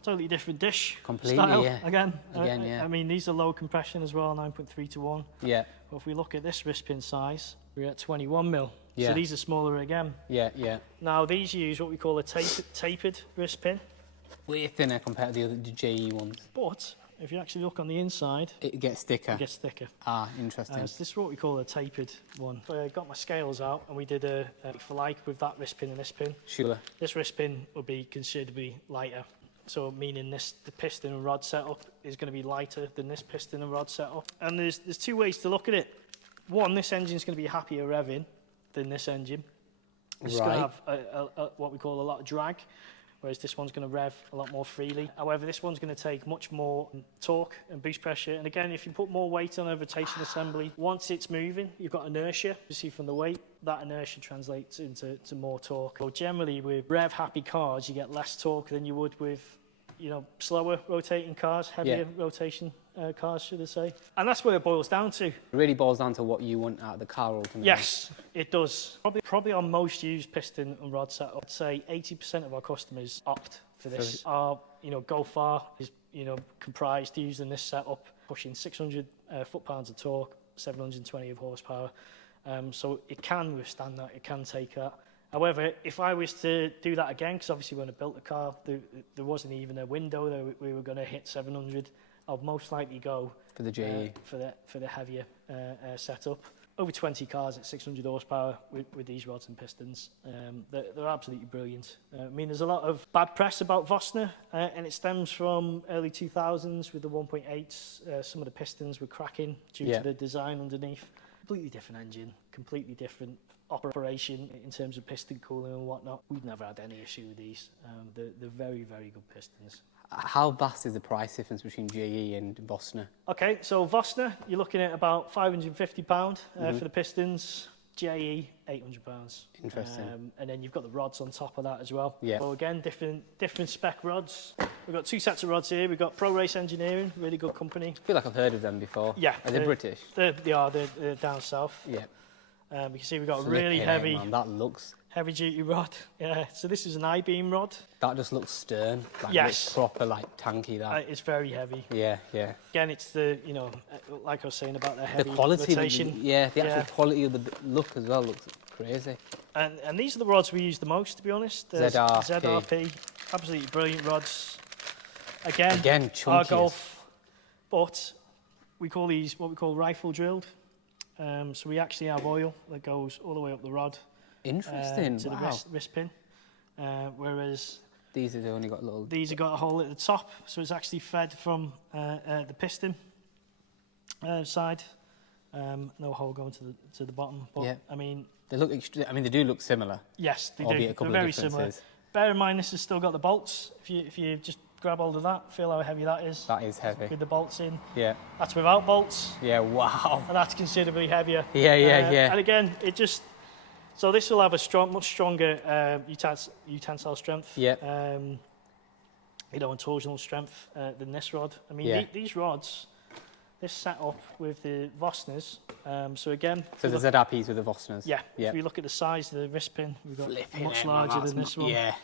totally different dish. Completely, style, yeah. Again, yeah. I mean, these are low compression as well, 9.3:1. Yeah. But if we look at this wrist pin size, we're at 21mm. Yeah. So these are smaller again. Yeah, yeah. Now these use what we call a tapered wrist pin. Way thinner compared to the JE ones. But if you actually look on the inside, it gets thicker. It gets thicker. Ah, interesting. So this is what we call a tapered one. So I got my scales out and we did a for like with that wrist pin and this pin. Sure. This wrist pin will be considerably lighter. So meaning the piston and rod setup is going to be lighter than this piston and rod setup. And there's two ways to look at it. One, this engine's going to be happier revving than this engine. It's going to have what we call a lot of drag, whereas this one's going to rev a lot more freely. However, this one's going to take much more torque and boost pressure. And again, if you put more weight on a rotation assembly, once it's moving, you've got inertia. You see from the weight, that inertia translates into more torque. So generally, with rev-happy cars, you get less torque than you would with, you know, slower rotating cars, heavier rotation cars, should I say. And that's what it boils down to. It really boils down to what you want out of the car ultimately. Yes, it does. Probably our most used piston and rod setup, I'd say 80% of our customers opt for this. Our, you know, go far is, you know, comprised using this setup, pushing 600 foot-pounds of torque, 720 of horsepower. So it can withstand that, it can take that. However, if I was to do that again, because obviously when I built the car, there wasn't even a window that we were going to hit 700, I'd most likely go for the JE, for the heavier setup. Over 20 cars at 600 horsepower with these rods and pistons. They're absolutely brilliant. I mean, there's a lot of bad press about Vossner, and it stems from early 2000s with the 1.8s. Some of the pistons were cracking due to the design underneath. Completely different engine, completely different operation in terms of piston cooling and whatnot. We've never had any issue with these. They're very, very good pistons. How vast is the price difference between JE and Vossner? Okay, so Vossner, you're looking at about £550 for the pistons. JE, £800. Interesting. And then you've got the rods on top of that as well. Yeah. So again, different spec rods. We've got two sets of rods here. We've got Pro Race Engineering, really good company. I feel like I've heard of them before. Yeah. Are they British? They are. They're down south. Yeah. You can see we've got a really heavy, man, that looks heavy duty rod. Yeah. So this is an I-beam rod. That just looks stern. Like, yes. Looks proper, like tanky. That. It's very heavy. Yeah, yeah. Again, it's the, you know, like I was saying about the heavy quality rotation. the actual quality of the look as well looks crazy. And these are the rods we use the most, to be honest. ZRP, absolutely brilliant rods. Again, our Golf, but we call these what we call rifle drilled. So we actually have oil that goes all the way up the rod. Interesting. To the wrist pin. Whereas these have only got little. These have got a hole at the top, so it's actually fed from the piston side. No hole going to the bottom. But I mean, they look. They do look similar. Yes, they do. They're very similar. Bear in mind, this has still got the bolts. If you just grab hold of that, feel how heavy that is. That is heavy. With the bolts in. Yeah. That's without bolts. Yeah. Wow. And that's considerably heavier. Yeah. And again, so this will have a much stronger utensile strength. Yeah. And torsional strength than this rod. I mean, these rods this setup with the Vosners. So again, so the ZRPs with the Vosners. Yeah. If we look at the size of the wrist pin, we've got Flipping much larger than this one. Yeah.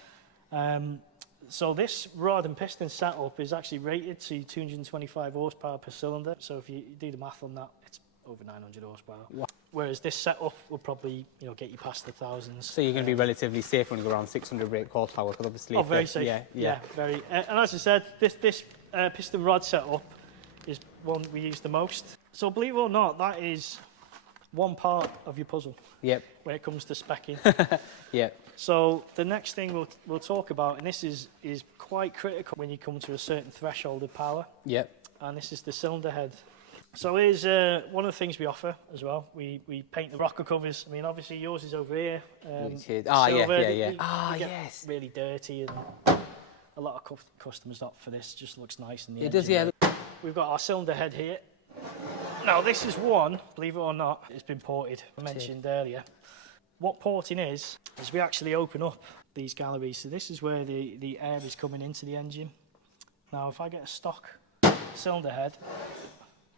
So this rod and piston setup is actually rated to 225 horsepower per cylinder. So if you do the math on that, it's over 900 horsepower. Wow. Whereas this setup will probably, get you past the thousands. So you're going to be relatively safe when you go around 600 brake horsepower, because obviously. Oh, very safe. Yeah, very. And as I said, this piston rod setup is one we use the most. So believe it or not, that is one part of your puzzle. Yep. When it comes to speccing. Yep. So the next thing we'll talk about, and this is quite critical when you come to a certain threshold of power. Yep. And this is the cylinder head. So here's one of the things we offer as well. We paint the rocker covers. I mean, obviously yours is over here. Silver. Yes. Really dirty, and a lot of customers opt for this. Just looks nice in the engine. Does, yeah. We've got our cylinder head here. Now this is one, believe it or not, it's been ported. I mentioned earlier. What porting is we actually open up these galleries. So this is where the air is coming into the engine. Now if I get a stock cylinder head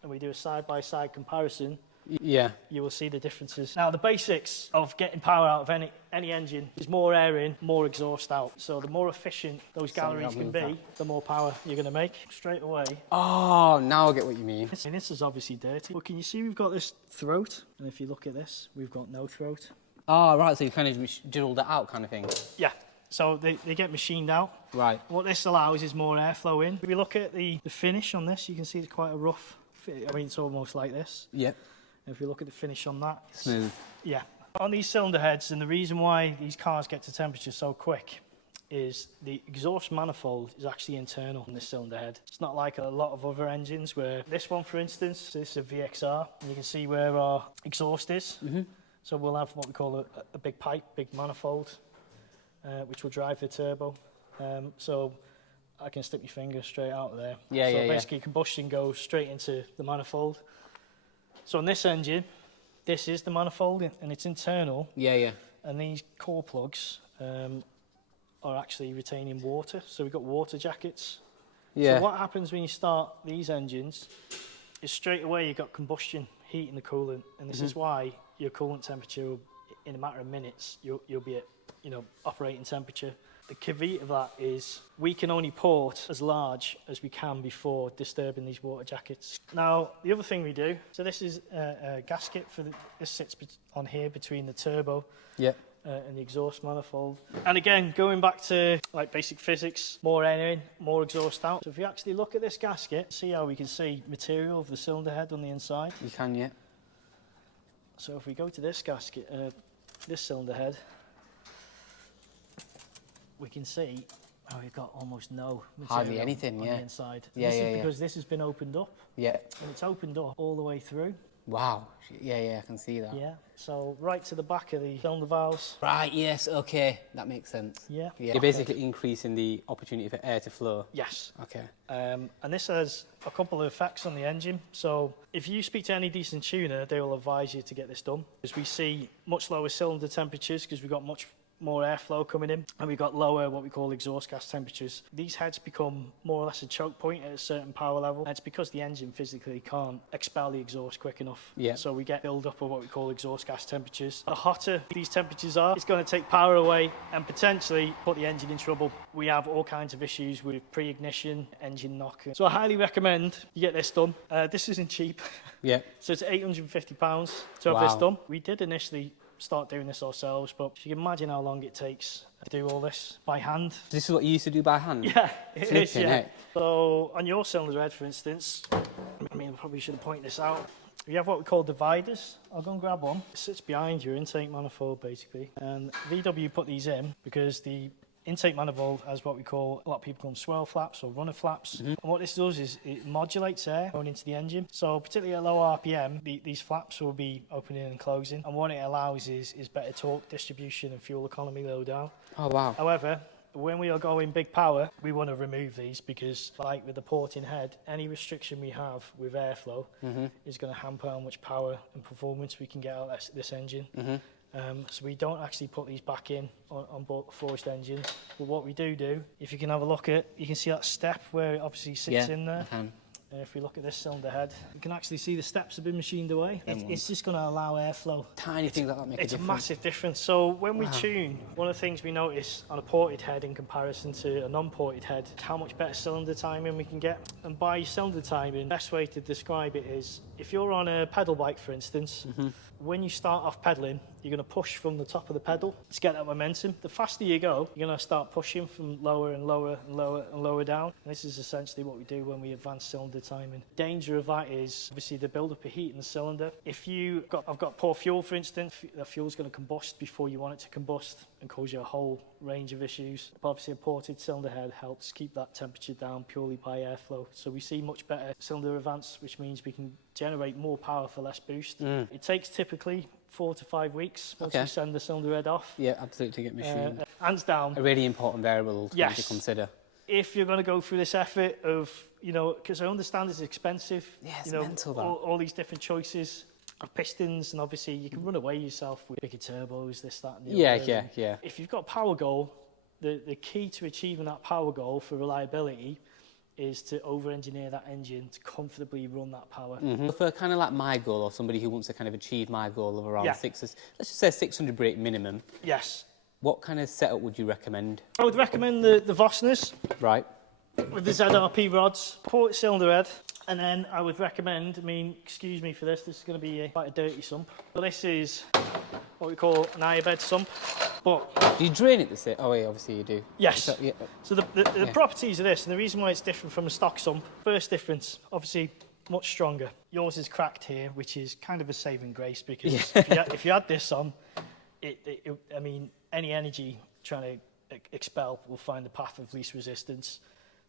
and we do a side-by-side comparison, you will see the differences. Now the basics of getting power out of any engine is more air in, more exhaust out. So the more efficient those galleries can be, the more power you're going to make. Straight away. Oh, now I get what you mean. And this is obviously dirty. But can you see we've got this throat? And if you look at this, we've got no throat. Oh, right, so you kind of drilled it out kind of thing. Yeah. So they get machined out. Right. What this allows is more airflow in. If we look at the finish on this, you can see it's quite a rough fit. I mean, it's almost like this. Yep. And if you look at the finish on that, smooth. Yeah. On these cylinder heads, and the reason why these cars get to temperature so quick is the exhaust manifold is actually internal on this cylinder head. It's not like a lot of other engines where this one, for instance, this is a VXR, and you can see where our exhaust is. Mm-hmm. So we'll have what we call a big pipe, big manifold, which will drive the turbo. So I can stick my finger straight out of there. So basically combustion goes straight into the manifold. So on this engine, this is the manifold and it's internal. And these core plugs are actually retaining water. So we've got water jackets. So what happens when you start these engines is straight away you've got combustion, heat in the coolant. And this is why your coolant temperature, in a matter of minutes, you'll be at operating temperature. The caveat of that is we can only port as large as we can before disturbing these water jackets. Now, the other thing we do, so this is a gasket this sits on here between the turbo and the exhaust manifold. And again, going back to like basic physics, more air in, more exhaust out. So if you actually look at this gasket, see how we can see material of the cylinder head on the inside? You can, yeah. So if we go to this gasket, this cylinder head, we can see we've got almost no material hardly anything on the inside. This is because this has been opened up. Yeah. And it's opened up all the way through. Wow. Yeah, I can see that. Yeah. So right to the back of the cylinder valves. Right, yes, okay. That makes sense. Yeah. You're basically increasing the opportunity for air to flow. Yes. Okay. And this has a couple of effects on the engine. So if you speak to any decent tuner, they will advise you to get this done. Because we see much lower cylinder temperatures because we've got much more airflow coming in, and we've got lower what we call exhaust gas temperatures. These heads become more or less a choke point at a certain power level, and it's because the engine physically can't expel the exhaust quick enough. So we get build up of what we call exhaust gas temperatures. The hotter these temperatures are, it's going to take power away and potentially put the engine in trouble. We have all kinds of issues with pre-ignition, engine knock. So I highly recommend you get this done. This isn't cheap. So it's £850 to have this done. We did initially start doing this ourselves, but if you can imagine how long it takes to do all this by hand. This is what you used to do by hand? Yeah, it is, yeah. So on your cylinder head, for instance, I mean, I probably should have pointed this out. You have what we call dividers. I'll go and grab one. It sits behind your intake manifold, basically. And VW put these in because the intake manifold has what we call, a lot of people call them swirl flaps or runner flaps. And what this does is it modulates air going into the engine. So particularly at low RPM, these flaps will be opening and closing. And what it allows is better torque distribution and fuel economy low down. Oh, wow. However, when we are going big power, we want to remove these because, like with the porting head, any restriction we have with airflow is going to hamper how much power and performance we can get out of this engine. So we don't actually put these back in on both forged engines. But what we do, if you can have a look at, you can see that step where it obviously sits in there. If we look at this cylinder head, you can actually see the steps have been machined away. It's just going to allow airflow. Tiny things like that make a difference. It's a massive difference. So when we tune, one of the things we notice on a ported head in comparison to a non-ported head is how much better cylinder timing we can get. And by cylinder timing, the best way to describe it is, if you're on a pedal bike, for instance, when you start off pedaling, you're going to push from the top of the pedal to get that momentum. The faster you go, you're going to start pushing from lower and lower and lower and lower down. And this is essentially what we do when we advance cylinder timing. The danger of that is obviously the build-up of heat in the cylinder. If I've got poor fuel, for instance, the fuel's going to combust before you want it to combust and cause you a whole range of issues. But obviously a ported cylinder head helps keep that temperature down purely by airflow. So we see much better cylinder advance, which means we can generate more power for less boost. It takes typically 4 to 5 weeks once we send the cylinder head off. Yeah, absolutely, to get machined. Hands down. A really important variable to consider. If you're going to go through this effort of, because I understand it's expensive. Yeah, it's mental, that. All these different choices of pistons, and obviously you can run away yourself with bigger turbos, this, that, and the other. Yeah. If you've got a power goal, the key to achieving that power goal for reliability is to over-engineer that engine to comfortably run that power. For kind of like my goal, or somebody who wants to kind of achieve my goal of around let's just say 600 brake minimum. Yes. What kind of setup would you recommend? I would recommend the Vossners. Right. With the ZRP rods, port cylinder head, and then I would recommend, excuse me for this is going to be quite a dirty sump. But this is what we call an iron sump. But do you drain it the same? Oh, yeah, obviously you do. Yes. So the properties of this, and the reason why it's different from a stock sump, first difference, obviously much stronger. Yours is cracked here, which is kind of a saving grace, because if you had this on, any energy trying to expel will find the path of least resistance.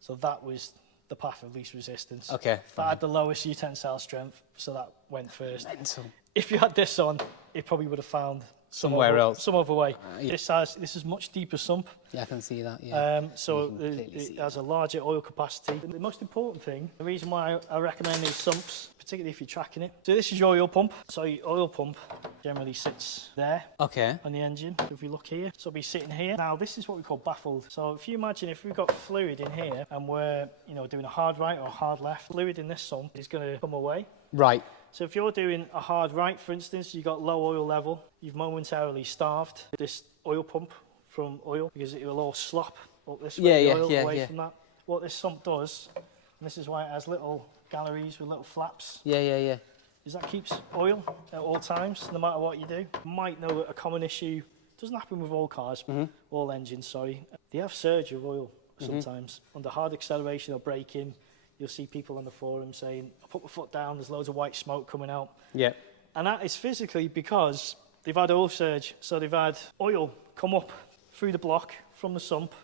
So that was the path of least resistance. Okay. That had the lowest U-tensile strength, so that went first. Mental. If you had this on, it probably would have found somewhere else, some other way. This is much deeper sump. Yeah, I can see that. Yeah. So it has a larger oil capacity. The most important thing, the reason why I recommend these sumps, particularly if you're tracking it. So this is your oil pump. So your oil pump generally sits there. Okay. On the engine. If we look here, so it'll be sitting here. Now this is what we call baffled. So if you imagine if we've got fluid in here and we're doing a hard right or a hard left, fluid in this sump is going to come away. Right. So if you're doing a hard right, for instance, you've got low oil level, you've momentarily starved this oil pump from oil because it will all slop up this way, away from that. What this sump does, and this is why it has little galleries with little flaps. Is that keeps oil at all times, no matter what you do. You might know that a common issue, doesn't happen with all cars, all engines, sorry. They have surge of oil sometimes. Under hard acceleration or braking, you'll see people on the forum saying, I put my foot down, there's loads of white smoke coming out. Yeah. And that is physically because they've had oil surge. So they've had oil come up through the block from the sump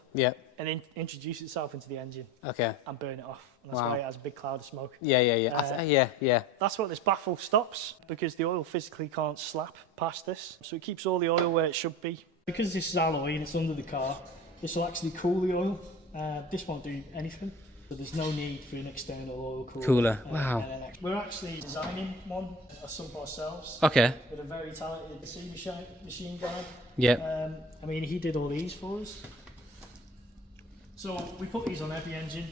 and introduce itself into the engine and burn it off. And that's why it has a big cloud of smoke. That's what this baffle stops, because the oil physically can't slap past this. So it keeps all the oil where it should be. Because this is alloy and it's under the car, this will actually cool the oil. This won't do anything. So there's no need for an external oil cooler. Wow. We're actually designing one, a sump ourselves. Okay. With a very talented machine guy. Yeah. He did all these for us. So we put these on every engine,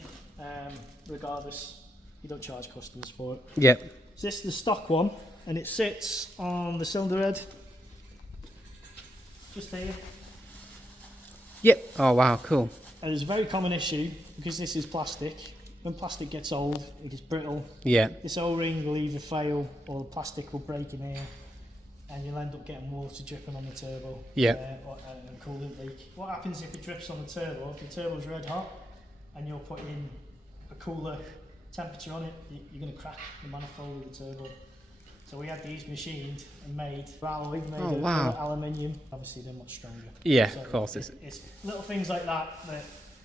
regardless. You don't charge customers for it. Yeah. So this is the stock one, and it sits on the cylinder head. Just here. Yep. Oh wow, cool. And there's a very common issue, because this is plastic. When plastic gets old, it is brittle. Yeah. This O-ring will either fail or the plastic will break in here, and you'll end up getting water dripping on the turbo. Yeah. And coolant leak. What happens if it drips on the turbo? If the turbo's red hot and you're putting a cooler temperature on it, you're going to crack the manifold of the turbo. So we had these machined and made alloy, of aluminium. Obviously they're much stronger. Yeah, so of course. It's little things like that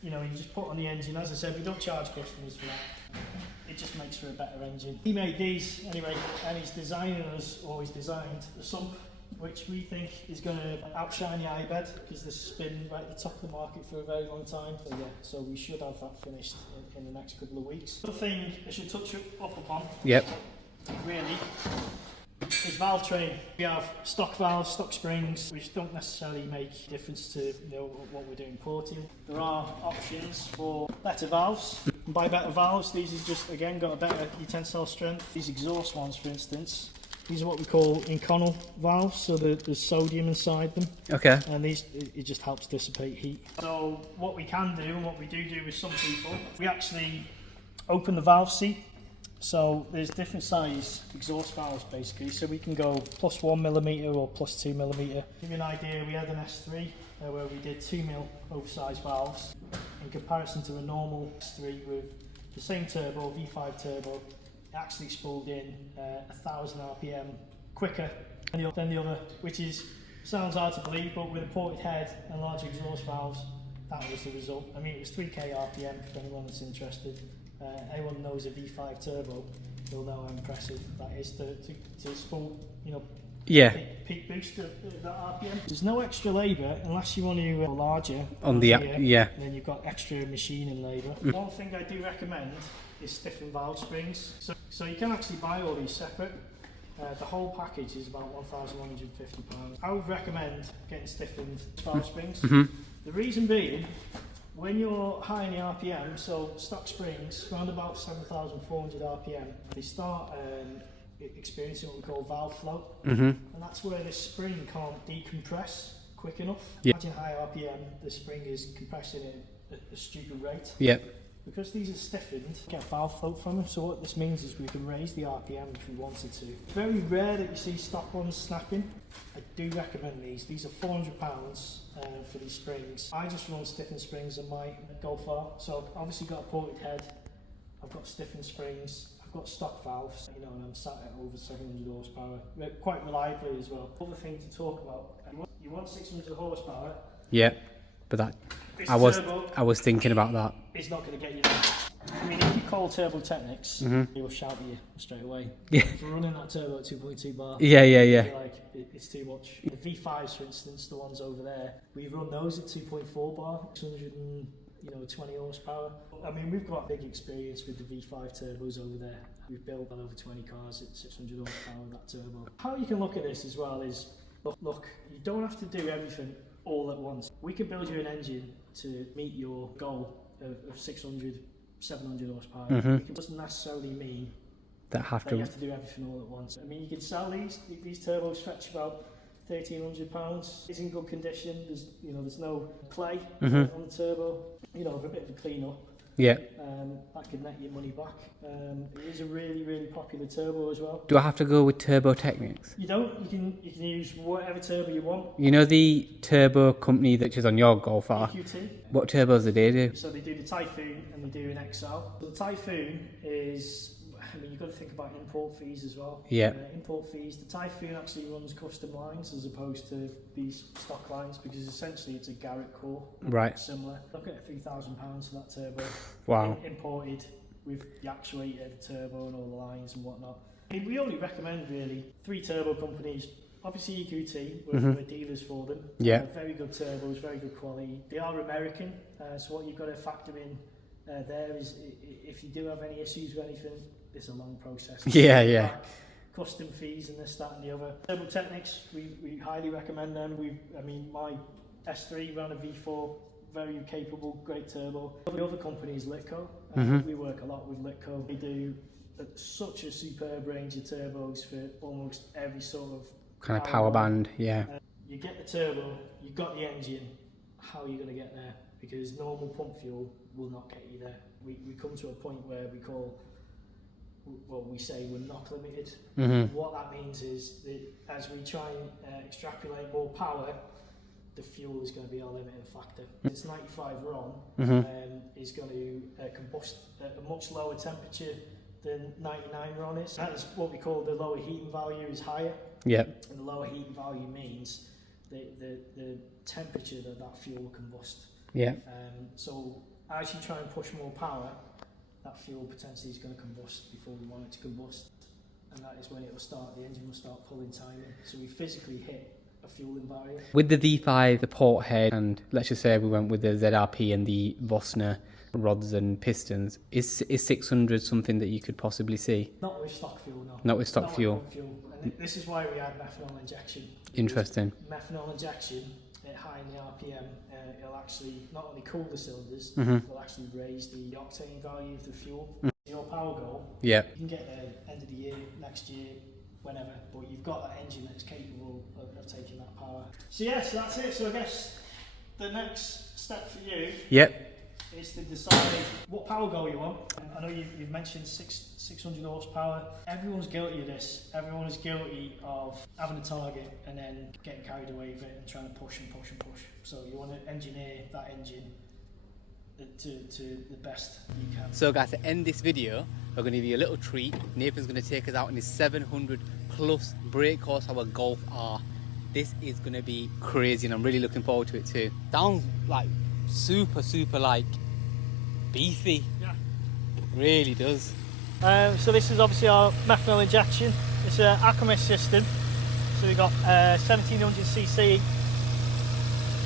you just put on the engine. As I said, we don't charge customers for that. It just makes for a better engine. He made these anyway, and his designer has always designed a sump, which we think is going to outshine the iBed, because this has been right at the top of the market for a very long time. So we should have that finished in the next couple of weeks. Another thing I should touch up upon. Yep. Really, is valve train. We have stock valves, stock springs, which don't necessarily make a difference to what we're doing porting. There are options for better valves. Buy better valves. These have just, again, got a better tensile strength. These exhaust ones, for instance, these are what we call inconel valves, so there's sodium inside them. Okay. And these, it just helps dissipate heat. So what we can do, and what we do with some people, we actually open the valve seat. So there's different size exhaust valves basically, so we can go +1mm or +2mm. To give you an idea, we had an S3 where we did 2mm oversized valves in comparison to a normal S3 with the same turbo, V5 turbo. It actually spooled in 1000 RPM quicker than the other, which sounds hard to believe, but with a ported head and large exhaust valves, that was the result. I mean, it was 3k RPM for anyone that's interested. Anyone knows a V5 turbo, they'll know how impressive that is to spool, peak boost at that RPM. There's no extra labour unless you want to go larger on the and then you've got extra machining labour. One thing I do recommend is stiffened valve springs. So you can actually buy all these separate. The whole package is about £1,150. I would recommend getting stiffened valve springs. The reason being, when you're high in the RPM, so stock springs, around about 7,400 RPM, they start experiencing what we call valve flow. And that's where this spring can't decompress quick enough. Imagine high RPM, the spring is compressing at a stupid rate. Because these are stiffened, get valve float from them. So what this means is we can raise the RPM if we wanted to. Very rare that you see stock ones snapping. I do recommend these. These are £400 for these springs. I just run stiffened springs on my Golf R. So I've obviously got a ported head. I've got stiffened springs. I've got stock valves, and I'm sat at over 700 horsepower, quite reliably as well. Other thing to talk about, you want 600 horsepower. Yeah, but that I was thinking about that. It's not going to get you there. I mean, if you call Turbo Technics, he will shout at you straight away. For running that turbo at 2.2 bar. You're like, it's too much. The V5s, for instance, the ones over there, we run those at 2.4 bar, 220 horsepower. I mean, we've got big experience with the V5 turbos over there. We've built well over 20 cars at 600 horsepower with that turbo. How you can look at this as well is, look, you don't have to do everything all at once. We can build you an engine to meet your goal of 600, 700 horsepower. It doesn't necessarily mean that you have to do everything all at once. I mean, you can sell these turbos fetch about £1,300. It's in good condition. There's no clay on the turbo. A bit of a clean up. That can net your money back. It is a really, really popular turbo as well. Do I have to go with Turbo Technics? You don't. You can use whatever turbo you want. You know the turbo company that is on your Golf R? EQT. What turbos do they do? So they do the Typhoon and they do an XL. So the Typhoon is, you've got to think about import fees as well. Import fees. The Typhoon actually runs custom lines as opposed to these stock lines because essentially it's a Garrett core. Right. Similar. Look at £3,000 for that turbo. Wow. Imported with the actuator, the turbo and all the lines and whatnot. We only recommend really 3 turbo companies. Obviously EQT, we're dealers for them. Very good turbos, very good quality. They are American, so what you've got to factor in there is if you do have any issues with anything, it's a long process. Custom fees and this, that and the other. Turbo Technics, we highly recommend them. My S3 ran a V4, very capable, great turbo. The other company is Litco. We work a lot with Litco. They do such a superb range of turbos for almost every sort of kind of power band. You get the turbo, you've got the engine, how are you going to get there? Because normal pump fuel will not get you there. We come to a point where we say we're knock limited. What that means is that as we try and extrapolate more power, the fuel is going to be our limiting factor. It's 95 RON is going to combust at a much lower temperature than 99 RON is. That is what we call the lower heating value is higher. And the lower heating value means the temperature that fuel will combust. So as you try and push more power, that fuel potentially is going to combust before we want it to combust. And that is when it will start, the engine will start pulling timing. So we physically hit a fueling barrier. With the V5, the port head, and let's just say we went with the ZRP and the Vossner rods and pistons, is 600 something that you could possibly see? Not with stock fuel, no. Not with stock fuel. And this is why we add methanol injection. Interesting. Methanol injection high in the RPM, it'll actually not only cool the cylinders, it'll actually raise the octane value of the fuel. Your power goal, you can get there end of the year, next year, whenever, but you've got an engine that's capable of taking that power. So yes, that's it. So I guess the next step for you is to decide what power goal you want. I know you've mentioned 600 horsepower. Everyone's guilty of this. Everyone is guilty of having a target and then getting carried away with it and trying to push and push and push. So you want to engineer that engine to the best you can. So guys, to end this video, we're going to give you a little treat. Nathan's going to take us out in his 700 plus brake horsepower Golf R. This is going to be crazy and I'm really looking forward to it too. Sounds like super like beefy. Yeah, really does. So this is obviously our methanol injection. It's an ARES system. So we've got 1700cc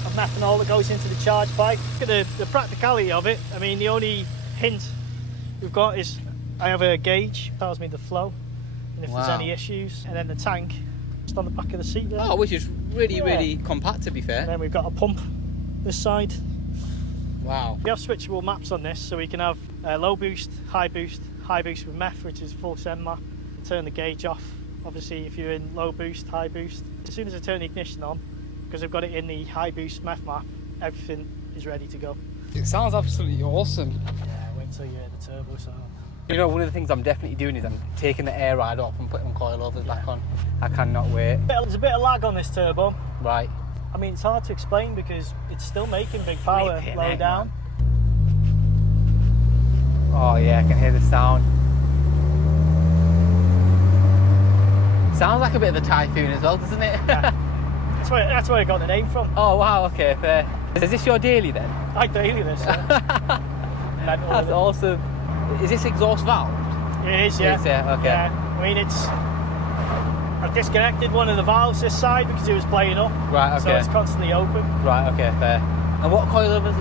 of methanol that goes into the charge pipe. Look at the practicality of it. I mean, the only hint we've got is I have a gauge, tells me the flow and if there's any issues, and then the tank just on the back of the seat there. Oh, which is really compact, to be fair. And then we've got a pump this side. Wow. We have switchable maps on this, so we can have low boost with meth, which is full send map. Turn the gauge off. Obviously, if you're in low boost, high boost, as soon as I turn the ignition on, because I've got it in the high boost meth map, everything is ready to go. It sounds absolutely awesome. Yeah, wait till you hear the turbo sound. You know, one of the things I'm definitely doing is I'm taking the air ride off and putting coilovers back on. I cannot wait. There's a bit of lag on this turbo. Right. I mean, it's hard to explain because it's still making big power low down. Oh yeah, I can hear the sound. Sounds like a bit of a Typhoon as well, doesn't it? Yeah. That's where I got the name from. Oh wow, okay, fair. Is this your daily then? I daily this. Yeah. That's awesome. Is this exhaust valve? It is, yeah. It is, yeah, okay. Yeah. I mean, I've disconnected one of the valves this side because it was playing up. Right, okay. So it's constantly open. Right, okay, fair. And what coilover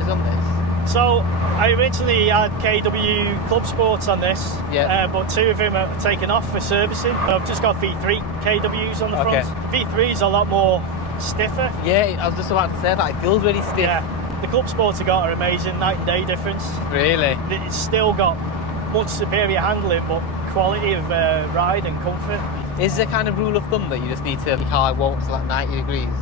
is on this? So I originally had KW Club Sports on this, but two of them are taken off for servicing. I've just got V3 KWs on the front. V3 is a lot more stiffer. Yeah, I was just about to say that. It feels really stiff. Yeah. The Club Sports I got are amazing, night and day difference. Really? It's still got much superior handling, but quality of ride and comfort. Is there kind of rule of thumb that you just need to, your car won't to like 90 degrees?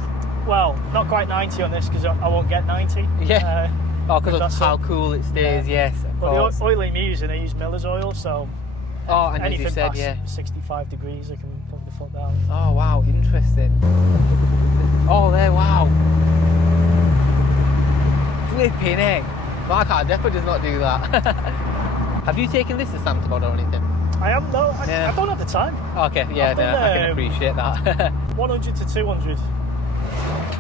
Well, not quite 90 on this because I won't get 90. Yeah. Because of how cool it stays, yes. But the oil I'm using, I use Miller's oil, so and anything as you said, past 65 degrees, I can put the foot down. Oh wow, interesting. Oh there, wow. Flipping egg. My car definitely does not do that. Have you taken this to Santa Pod or anything? I am, no, I don't have the time. Okay, yeah, I can appreciate that. 100 to 200.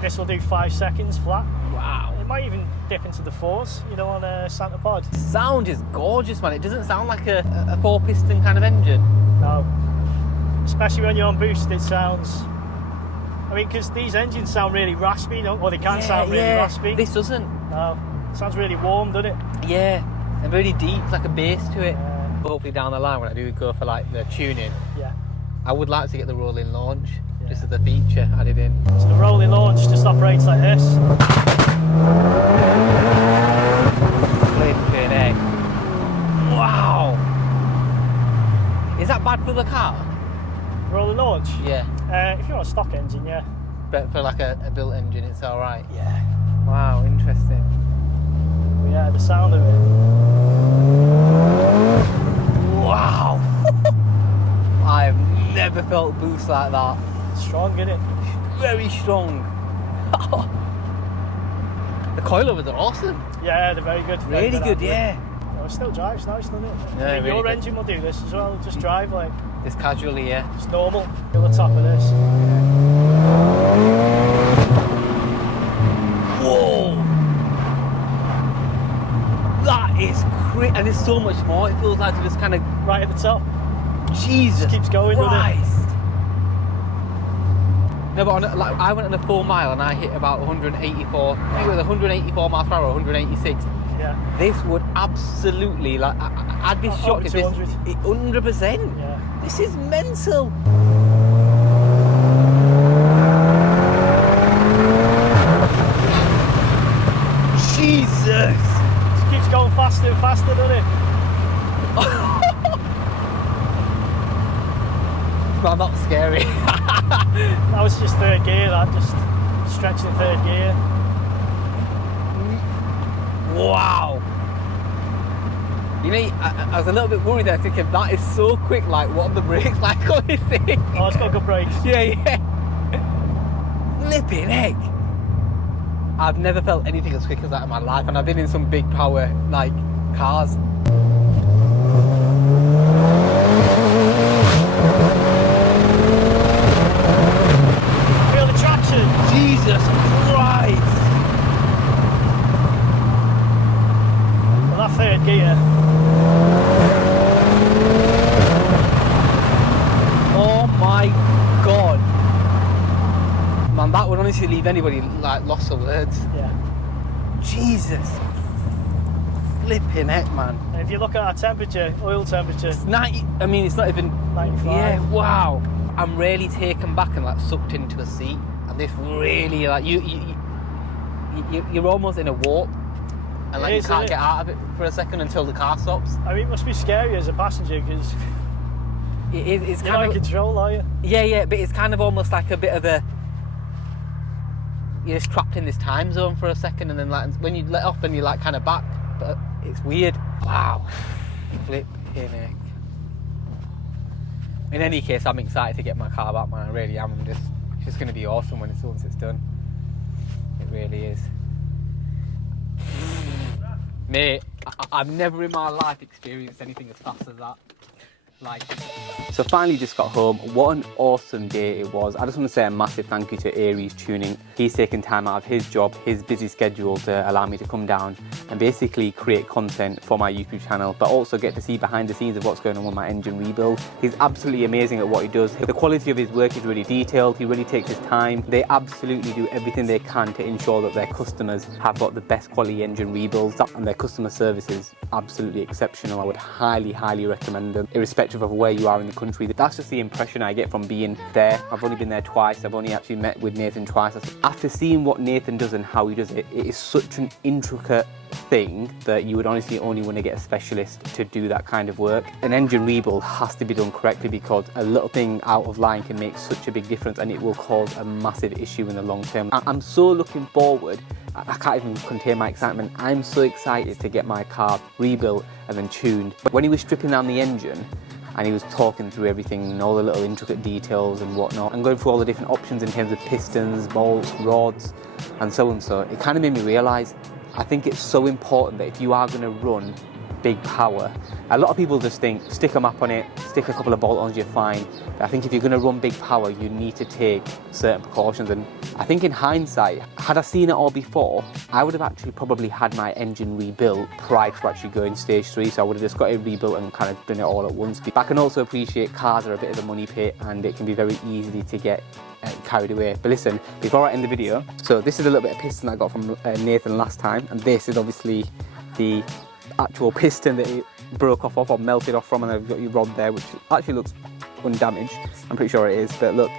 This will do 5 seconds flat. Wow. It might even dip into the 4s, you know, on Santa Pod. Sound is gorgeous, man. It doesn't sound like a 4-piston kind of engine. No. Especially when you're on boost, it sounds... I mean, because these engines sound really raspy, or they can sound really raspy. This doesn't. No. It sounds really warm, doesn't it? Yeah. And really deep, like a bass to it. Hopefully down the line when I do go for like the tuning, I would like to get the rolling launch, just as a feature added in. So the rolling launch just operates like this. Flipping egg. Wow! Is that bad for the car? Rolling launch? Yeah. If you're on a stock engine, yeah. But for like a built engine, it's alright? Yeah. Wow, interesting. Yeah, the sound of it. Wow! I've never felt boost like that. Strong, isn't it? Very strong. The coilovers are awesome. Yeah, they're very good. Really good, yeah. Well, it still drives nice, doesn't it? Yeah, I mean, really your good. engine will do this as well. Just drive like. Just casually, yeah. It's normal. Feel the top of this. Whoa! That is crazy, and there's so much more. It feels like it's just kind of right at the top. Jesus, just keeps going Christ. with it. No, but like, I went on a 4 mile and I hit about 184. I think it was 184 miles per hour, 186. Yeah. This would absolutely like. I'd be shocked if this. 100%. Yeah. This is mental. faster, doesn't it? Well, not scary. That was just third gear, that, just stretching third gear. Wow. You know, I was a little bit worried there, thinking that is so quick, like what are the brakes like on this thing? Oh, it's got good brakes. Yeah. Flipping heck. I've never felt anything as quick as that in my life, and I've been in some big power, like, cars. Feel the traction. Jesus Christ. Well, that third gear. Oh my God. Man, that would honestly leave anybody like lost for words. Yeah. Jesus. Flipping heck, man. And if you look at our temperature, oil temperature, It's 90, I mean, it's not even... 95. Yeah, wow. I'm really taken back and like sucked into the seat. And this really, like, you're almost in a warp. And like, you can't get out of it for a second until the car stops. I mean, it must be scary as a passenger because It's you're kind not in of... control, are you? Yeah, but it's kind of almost like a bit of a... You're just trapped in this time zone for a second, and then like when you let off, then you're like kind of back. But it's weird. Wow. Flipping heck. In any case, I'm excited to get my car back, man. I really am. It's just going to be awesome once it's done. It really is. Mate, I've never in my life experienced anything as fast as that. So finally just got home. What an awesome day it was. I just want to say a massive thank you to ARES Tuning. He's taken time out of his job, his busy schedule to allow me to come down and basically create content for my YouTube channel, but also get to see behind the scenes of what's going on with my engine rebuild. He's absolutely amazing at what he does. The quality of his work is really detailed. He really takes his time. They absolutely do everything they can to ensure that their customers have got the best quality engine rebuilds, and their customer service is absolutely exceptional. I would highly recommend them, irrespective of where you are in the country. That's just the impression I get from being there. I've only been there twice. I've only actually met with Nathan twice. After seeing what Nathan does and how he does it, it is such an intricate thing that you would honestly only want to get a specialist to do that kind of work. An engine rebuild has to be done correctly because a little thing out of line can make such a big difference, and it will cause a massive issue in the long term. I'm so looking forward. I can't even contain my excitement. I'm so excited to get my car rebuilt and then tuned. When he was stripping down the engine, and he was talking through everything and all the little intricate details and whatnot, and going through all the different options in terms of pistons, bolts, rods, and so on. So it kind of made me realise, I think it's so important that if you are going to run big power, a lot of people just think, stick a map on it, stick a couple of bolt-ons, you're fine. But I think if you're going to run big power, you need to take certain precautions. And I think in hindsight, had I seen it all before, I would have actually probably had my engine rebuilt prior to actually going stage 3. So I would have just got it rebuilt and kind of done it all at once. But I can also appreciate cars are a bit of a money pit, and it can be very easy to get carried away. But listen, before I end the video, so this is a little bit of piston I got from Nathan last time, and this is obviously the actual piston that it broke off of or melted off from, and I've got your rod there, which actually looks undamaged. I'm pretty sure it is, but look,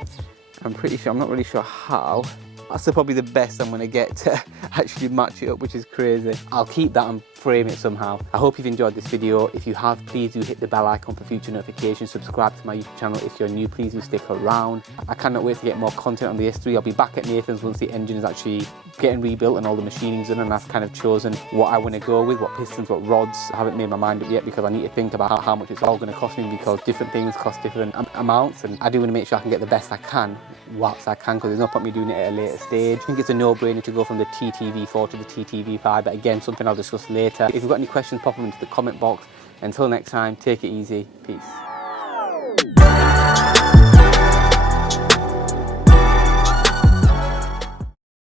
I'm not really sure how. That's probably the best I'm going to get to actually match it up, which is crazy. I'll keep that and frame it somehow. I hope you've enjoyed this video. If you have, please do hit the bell icon for future notifications. Subscribe to my YouTube channel if you're new. Please do stick around. I cannot wait to get more content on the S3. I'll be back at Nathan's once the engine is actually getting rebuilt and all the machining's done, and I've kind of chosen what I want to go with, what pistons, what rods. I haven't made my mind up yet because I need to think about how much it's all going to cost me, because different things cost different amounts, and I do want to make sure I can get the best I can whilst I can, because there's no point me doing it at a later stage. I think it's a no-brainer to go from the TTV4 to the TTV5, but again, something I'll discuss later. If you've got any questions, pop them into the comment box. Until next time, take it easy. Peace.